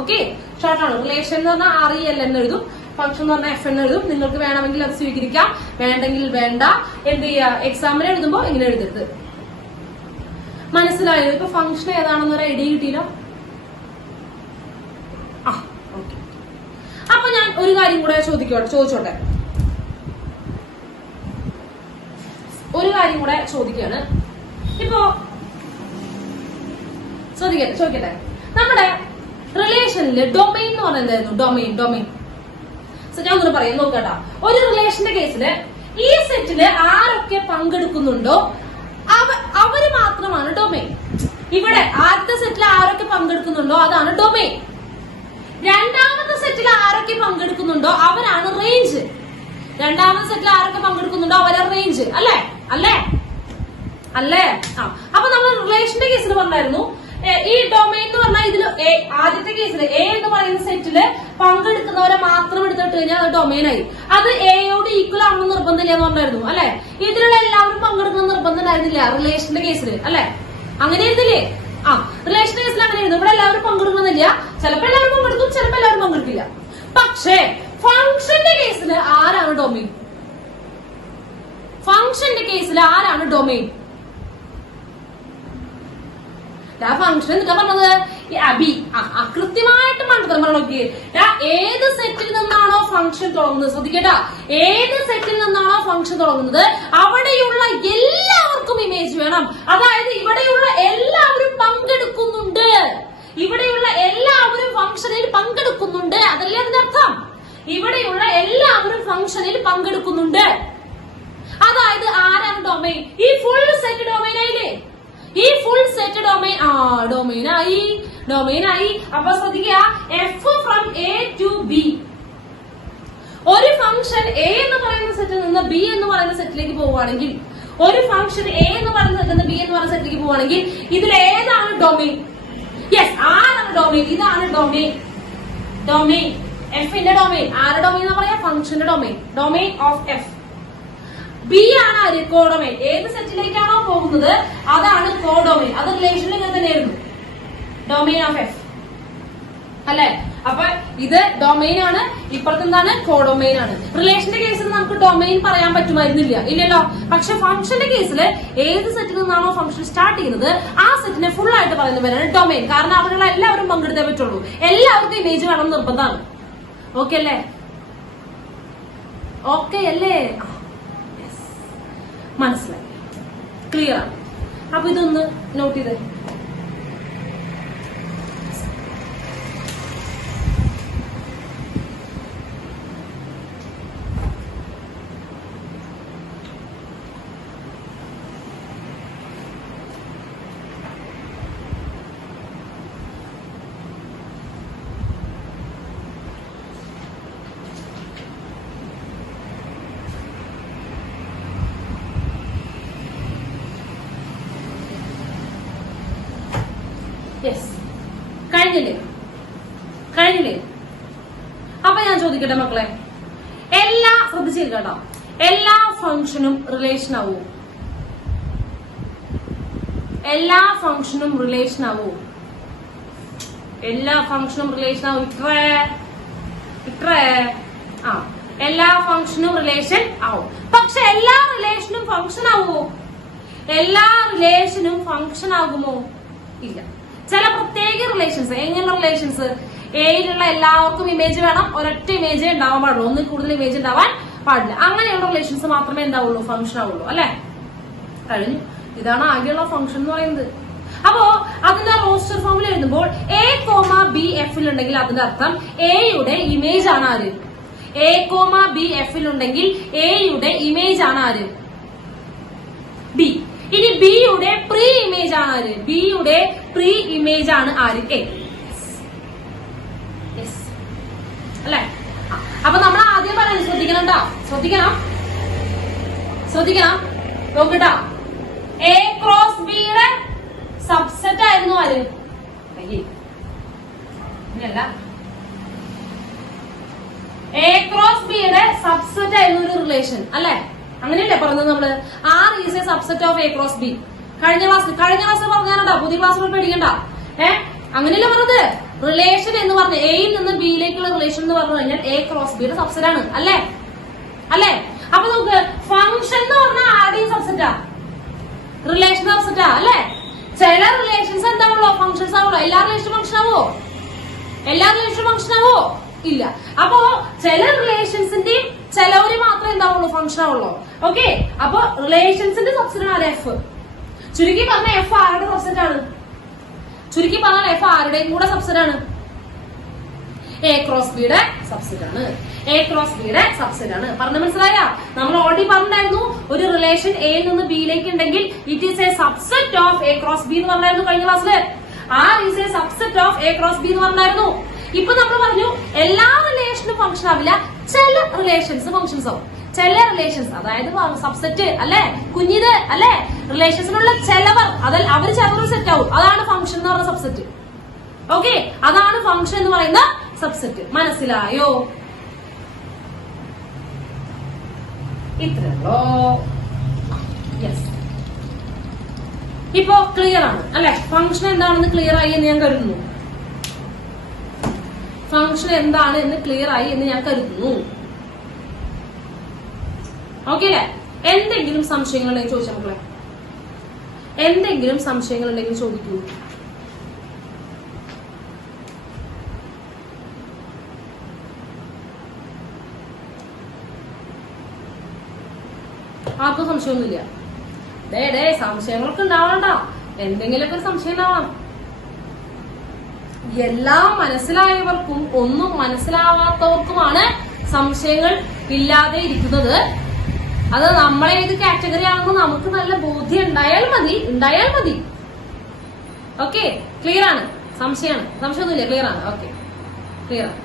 ഓക്കെ, ഷോർട്ടാണ്. റിലേഷൻ എന്ന് പറഞ്ഞാൽ REL എന്ന് എഴുതും, ഫംഗ്ഷൻ എന്ന് പറഞ്ഞാൽ FN എഴുതും. നിങ്ങൾക്ക് വേണമെങ്കിൽ അത് സ്വീകരിക്കാം, വേണ്ടെങ്കിൽ വേണ്ട. എന്ത് ചെയ്യാ? എക്സാമിന് എഴുതുമ്പോ ഇങ്ങനെ എഴുതരുത്. മനസ്സിലായോ? ഇപ്പൊ ഫംഗ്ഷൻ ഏതാണെന്ന് ഒരു ഐഡിയ കിട്ടിയില്ല. ഓക്കെ, അപ്പൊ ഞാൻ ഒരു കാര്യം കൂടെ ചോദിച്ചോട്ടെ. ഒരു കാര്യം കൂടെ ചോദിക്കുകയാണ്. ഇപ്പോ ചോദിക്കട്ടെ, നമ്മുടെ റിലേഷനിൽ ഡൊമൈൻ എന്ന് പറഞ്ഞാൽ എന്തായിരുന്നു? ഡൊമൈൻ ഞാൻ ഒന്ന് പറയാം, നോക്കട്ടാ. ഒരു റിലേഷന്റെ കേസില് ഈ സെറ്റില് ആരൊക്കെ പങ്കെടുക്കുന്നുണ്ടോ അവര് മാത്രമാണ് ഡൊമൈൻ. ഇവിടെ ആദ്യത്തെ സെറ്റിൽ ആരൊക്കെ പങ്കെടുക്കുന്നുണ്ടോ അതാണ് ഡൊമൈൻ. രണ്ടാമത്തെ സെറ്റിൽ ആരൊക്കെ പങ്കെടുക്കുന്നുണ്ടോ അവരാണ് റേഞ്ച്. രണ്ടാമത്തെ സെറ്റിൽ ആരൊക്കെ പങ്കെടുക്കുന്നുണ്ടോ അവരാണ് റേഞ്ച്. അല്ലേ? അപ്പൊ നമ്മൾ റിലേഷന്റെ കേസിൽ പറഞ്ഞായിരുന്നു ഈ ഡൊമൈൻ എന്ന് പറഞ്ഞാൽ ഇതിൽ ആദ്യത്തെ കേസിൽ എ എന്ന് പറയുന്ന സെറ്റില് പങ്കെടുക്കുന്നവരെ മാത്രം എടുത്തിട്ട് കഴിഞ്ഞാൽ അത് ഡൊമൈനായി. അത് എയോട് ഈക്വൽ ആണെന്ന് നിർബന്ധമില്ല എന്ന് പറഞ്ഞായിരുന്നു. അല്ലെ? ഇതിലുള്ള എല്ലാവരും പങ്കെടുക്കുന്ന നിർബന്ധം ഉണ്ടായിരുന്നില്ല റിലേഷന്റെ കേസിൽ. അല്ലെ? അങ്ങനെ ഇരുന്നില്ലേ? റിലേഷന്റെ കേസിൽ അങ്ങനെ ഇരുന്നു. ഇവിടെ എല്ലാവരും പങ്കെടുക്കുന്നില്ല. ചിലപ്പോ എല്ലാവരും പങ്കെടുക്കും, ചിലപ്പോ എല്ലാവരും പങ്കെടുക്കില്ല. പക്ഷേ ഫംഗ്ഷന്റെ കേസിൽ ആരാണ് ഡൊമൈൻ? ഫംഗ്ഷന്റെ കേസിൽ ആരാണ് ഡൊമൈൻ? ഫംഗ്ഷൻ എന്താ പറഞ്ഞത്? കൃത്യമായിട്ട് മനസ്സിലാക്കി. ഏത് സെറ്റിൽ നിന്നാണോ ഫംഗ്ഷൻ തുടങ്ങുന്നത്, ശ്രദ്ധിക്കട്ടാ, ഏത് സെറ്റിൽ നിന്നാണോ ഫംഗ്ഷൻ തുടങ്ങുന്നത് അവിടെയുള്ള എല്ലാവർക്കും ഇമേജ് വേണം. അതായത് ഇവിടെയുള്ള എല്ലാവരും പങ്കെടുക്കുന്നുണ്ട്, ഇവിടെയുള്ള എല്ലാവരും ഫംഗ്ഷനിൽ പങ്കെടുക്കുന്നുണ്ട്. അതല്ലേ അതിന്റെ അർത്ഥം? ഇവിടെയുള്ള എല്ലാവരും ഫംഗ്ഷനിൽ പങ്കെടുക്കുന്നുണ്ട്. അതായത് ആരാണ് ഡൊമൈൻ? ഈ ഫുൾ സെറ്റ് ഡൊമൈൻ ആയില്ലേ? ഈ ഫുൾ സെറ്റ് ഡൊമൈനായി. അപ്പൊ ശ്രദ്ധിക്കുക, F from A to B. ഒരു ഫംഗ്ഷൻ എ എന്ന് പറയുന്ന സെറ്റിൽ നിന്ന് ബി എന്ന് പറയുന്ന സെറ്റിലേക്ക് പോവുകയാണെങ്കിൽ, ഒരു ഫംഗ്ഷൻ എ എന്ന് പറയുന്ന സെറ്റിൽ നിന്ന് ബി എന്ന് പറയുന്ന സെറ്റിലേക്ക് പോവുകയാണെങ്കിൽ ഇതിൽ ഏതാണ് ഡൊമൈൻ? യെസ്, ആരാണ് ഡൊമൈൻ? ഇതാണ് ഡൊമൈൻ. എഫിന്റെ ഡൊമൈൻ. ആരുടെ ഡൊമൈൻ എന്ന് പറയാ? ഫംഗ്ഷന്റെ ഡൊമൈൻ ഓഫ് എഫ്. ബി ആണ് ആര്? കോഡൊമൈൻ. ഏത് സെറ്റിലേക്കാണോ പോകുന്നത് അതാണ് കോഡൊമൈൻ. അത് റിലേഷനിൽ ഇങ്ങനെ തന്നെയായിരുന്നു, ഡൊമൈൻ ഓഫ് എഫ്. അല്ലെ? അപ്പൊ ഇത് ഡൊമൈൻ ആണ്, ഇപ്പുറത്ത് എന്താണ്? കോഡൊമൈൻ ആണ്. റിലേഷന്റെ കേസിൽ നമുക്ക് ഡൊമൈൻ പറയാൻ പറ്റുമായിരുന്നില്ല, ഇല്ലല്ലോ. പക്ഷെ ഫംഗ്ഷന്റെ കേസിൽ ഏത് സെറ്റിൽ നിന്നാണോ ഫംഗ്ഷൻ സ്റ്റാർട്ട് ചെയ്യുന്നത് ആ സെറ്റിനെ ഫുൾ ആയിട്ട് പറയുന്ന പേരാണ് ഡൊമൈൻ. കാരണം അവിടെയുള്ള എല്ലാവരും പങ്കെടുത്തേ പറ്റുള്ളൂ, എല്ലാവർക്കും ഇമേജ് വേണം നിർബന്ധമാണ്. ഓക്കെ അല്ലേ? മനസ്സിലായി? ക്ലിയർ ആണ്? അപ്പൊ ഇതൊന്ന് നോട്ട് ചെയ്തേ. കഴിഞ്ഞില്ലേ? അപ്പൊ ഞാൻ ചോദിക്കട്ടെ മക്കളെ, ശ്രദ്ധിച്ചിരിക്കട്ടോ, എല്ലാ ഫംഗ്ഷനും റിലേഷൻ ആവോ? എല്ലാ ഫംഗ്ഷനും റിലേഷൻ ആവോ? എല്ലാ ഫംഗ്ഷനും റിലേഷൻ ആവും. എല്ലാ ഫംഗ്ഷനും റിലേഷൻ ആവും. പക്ഷെ എല്ലാ റിലേഷനും ഫംഗ്ഷൻ ആവുമോ? എല്ലാ റിലേഷനും ഫംഗ്ഷൻ ആകുമോ? ഇല്ല. ചില പ്രത്യേക റിലേഷൻസ്. എങ്ങനെയുള്ള റിലേഷൻസ്? എയിലുള്ള എല്ലാവർക്കും ഇമേജ് വേണം, ഒരൊറ്റ ഇമേജ് ഉണ്ടാവാൻ പാടുള്ളൂ, ഒന്നിൽ കൂടുതൽ ഇമേജ് ഉണ്ടാവാൻ പാടില്ല. അങ്ങനെയുള്ള റിലേഷൻസ് മാത്രമേ എന്താവുള്ളൂ? ഫംഗ്ഷൻ ആവുള്ളൂ. അല്ലെ? കഴിഞ്ഞു. ഇതാണ് ആകെയുള്ള ഫംഗ്ഷൻ എന്ന് പറയുന്നത്. അപ്പോ അതിന്റെ റോസ്റ്റർ ഫോമിൽ എഴുതുമ്പോൾ എ കോമ ബി എഫിലുണ്ടെങ്കിൽ അതിന്റെ അർത്ഥം എയുടെ ഇമേജ് ആണ് ആര്? എ കോമ ബി എഫിലുണ്ടെങ്കിൽ എയുടെ ഇമേജ് ആണ് ആര്? ബി. ഇനി ബിയുടെ പ്രീ ഇമേജ് ആണ് ആര്? ബിയുടെ പ്രീ ഇമേജ് ആണ് ആര്? എ. അല്ലെ? അപ്പൊ നമ്മൾ ആദ്യം പറയാൻ ശ്രദ്ധിക്കണം നോക്കട്ടാ. എ ക്രോസ് ബിയുടെ സബ്സെറ്റ് ആയിരുന്നു ആര്? ഇങ്ങനല്ല, എ ക്രോസ് ബിയുടെ സബ്സെറ്റ് ആയിരുന്നു ഒരു റിലേഷൻ അല്ലെ? അങ്ങനെയല്ലേ പറഞ്ഞത് നമ്മള്? R is a subset of A cross B. കഴിഞ്ഞ ക്ലാസ് പറഞ്ഞാലുണ്ടോ? പുതിയ ക്ലാസ്സിൽ പേടിക്കണ്ട. അങ്ങനെയല്ലേ പറഞ്ഞത്? റിലേഷൻ എന്ന് പറഞ്ഞ എയിൽ നിന്ന് ബിയിലേക്കുള്ള റിലേഷൻ എന്ന് പറഞ്ഞു കഴിഞ്ഞാൽ എ ക്രോസ് ബിയുടെ സബ്സെറ്റ് ആണ് അല്ലേ? അല്ലേ? അപ്പൊ നമുക്ക് ഫംഗ്ഷൻ എന്ന് പറഞ്ഞാൽ ആരുടെയും സബ്സെറ്റാ? റിലേഷൻ സബ്സെറ്റാ അല്ലെ? ചില റിലേഷൻസ് എന്താണല്ലോ ഫംഗ്ഷൻസ് ആവുള്ളൂ. എല്ലാ റിലേഷൻ ഫംഗ്ഷൻ ആവോ? ഇല്ല. അപ്പോ ചില റിലേഷൻസിന്റെയും ചിലവര് മാത്രമേ എന്താവുള്ളൂ ഫംഗ്ഷൻ ആവുള്ളൂ. ഓക്കെ, അപ്പൊ റിലേഷൻസിന്റെ സബ്സെറ്റ് ആണ് എഫ്. ചുരുക്കി പറഞ്ഞ എഫ് ആരുടെ സബ്സെറ്റ് ആണ്? ചുരുക്കി പറഞ്ഞാൽ എഫ് ആരുടെയും കൂടെ സബ്സെറ്റ് ആണ്? എ ക്രോസ് ബിയുടെ സബ്സെറ്റ് ആണ്. പറഞ്ഞ മനസ്സിലായ? നമ്മൾ ഓൾറെഡി പറഞ്ഞിട്ടുണ്ടായിരുന്നു ഒരു റിലേഷൻ എയിൽ നിന്ന് ബിയിലേക്ക് ഉണ്ടെങ്കിൽ it is a subset of A cross B എന്ന് പറഞ്ഞായിരുന്നു കഴിഞ്ഞ ക്ലാസ്സില്. R is a subset of A cross B എന്ന് പറഞ്ഞായിരുന്നു. ഇപ്പൊ നമ്മൾ പറഞ്ഞു എല്ലാ റിലേഷനും ഫംഗ്ഷൻ ആവില്ല, ചില റിലേഷൻസ് ഫംഗ്ഷൻസ് ആവും. ചില റിലേഷൻസ് അതായത് സബ്സെറ്റ് അല്ലെ, കുഞ്ഞിത് അല്ലെ, റിലേഷൻസിനുള്ള ചിലവർ അവർ ചേർന്നൊരു സെറ്റ് ആവും. അതാണ് ഫംഗ്ഷൻ എന്ന് പറഞ്ഞ സബ്സെറ്റ്. ഓക്കെ, അതാണ് ഫംഗ്ഷൻ എന്ന് പറയുന്ന സബ്സെറ്റ്. മനസ്സിലായോ? ഇത്രയുള്ളോ? യെസ്. ഇപ്പോ ക്ലിയർ ആണ് അല്ലെ? ഫംഗ്ഷൻ എന്താണെന്ന് ക്ലിയർ ആയി എന്ന് ഞാൻ കരുതുന്നു. ഓക്കെ അല്ലെ? എന്തെങ്കിലും സംശയങ്ങൾ ഉണ്ടെങ്കിൽ ചോദിച്ചാൽ മക്കളെ, എന്തെങ്കിലും സംശയങ്ങൾ ഉണ്ടെങ്കിൽ ചോദിക്കൂ. ആർക്കും സംശയമൊന്നുമില്ല. സംശയങ്ങളൊക്കെ ഉണ്ടാവണ്ട. എന്തെങ്കിലുമൊക്കെ ഒരു സംശയം ഉണ്ടാവണം. എല്ലാം മനസ്സിലായവർക്കും ഒന്നും മനസ്സിലാവാത്തവർക്കുമാണ് സംശയങ്ങൾ ഇല്ലാതെ ഇരിക്കുന്നത്. അത് നമ്മളെ ഏത് കാറ്റഗറി ആണെന്ന് നമുക്ക് നല്ല ബോധ്യം ഉണ്ടായാൽ മതി. ഓക്കെ, ക്ലിയർ ആണ്? സംശയമൊന്നുമില്ല, ക്ലിയർ ആണ്. ഓക്കെ, ക്ലിയർ ആണ്.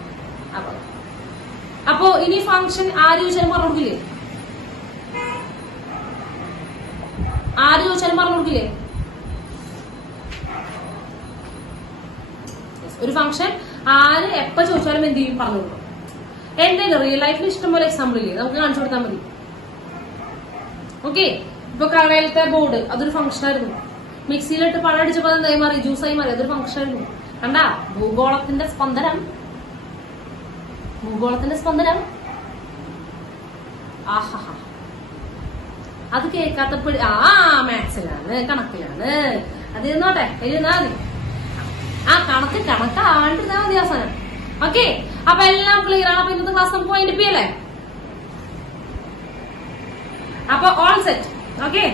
അപ്പോ ഇനി ഫംഗ്ഷൻ ആര് ചോദിച്ചാലും പറഞ്ഞു കൊടുക്കില്ലേ? ഒരു ഫംഗ്ഷൻ ആര് എപ്പോ ചോദിച്ചാലും എന്ത് ചെയ്യും? പറഞ്ഞു കൊടുക്കും. എന്തെങ്കിലും റിയൽ ലൈഫിൽ ഇഷ്ടംപോലെ എക്സാമ്പിൾ ഇല്ലേ, നമുക്ക് കാണിച്ചു കൊടുത്താൽ മതി. ഓക്കെ, ഇപ്പൊ കടയിലത്തെ ബോർഡ് അതൊരു ഫംഗ്ഷൻ ആയിരുന്നു. മിക്സിയിലിട്ട് പഴം അടിച്ചപ്പോ എന്തായി മാറി? ജ്യൂസായി മാറി. അതൊരു ഫംഗ്ഷൻ ആയിരുന്നു. കണ്ടാ? ഭൂഗോളത്തിന്റെ സ്പന്ദനം. ആഹാ, അത് കേൾക്കാത്തപ്പോൾ മാത്സിലാണ്, കണക്കിലാണ്. അത് ഇരുന്നോട്ടെ, എഴുന്നാ മതി. കണക്കാണ്ടിരുന്നാ മതി അവസാനം. ഓക്കെ, അപ്പൊ എല്ലാം ക്ലിയർ ആണ്. അപ്പൊ ഇന്നത്തെ ക്ലാസ് നമുക്ക് വൈൻഡപ്പ് ചെയ്യല്ലേ? അപ്പൊ ഓൾ സെറ്റ്. ഓക്കെ.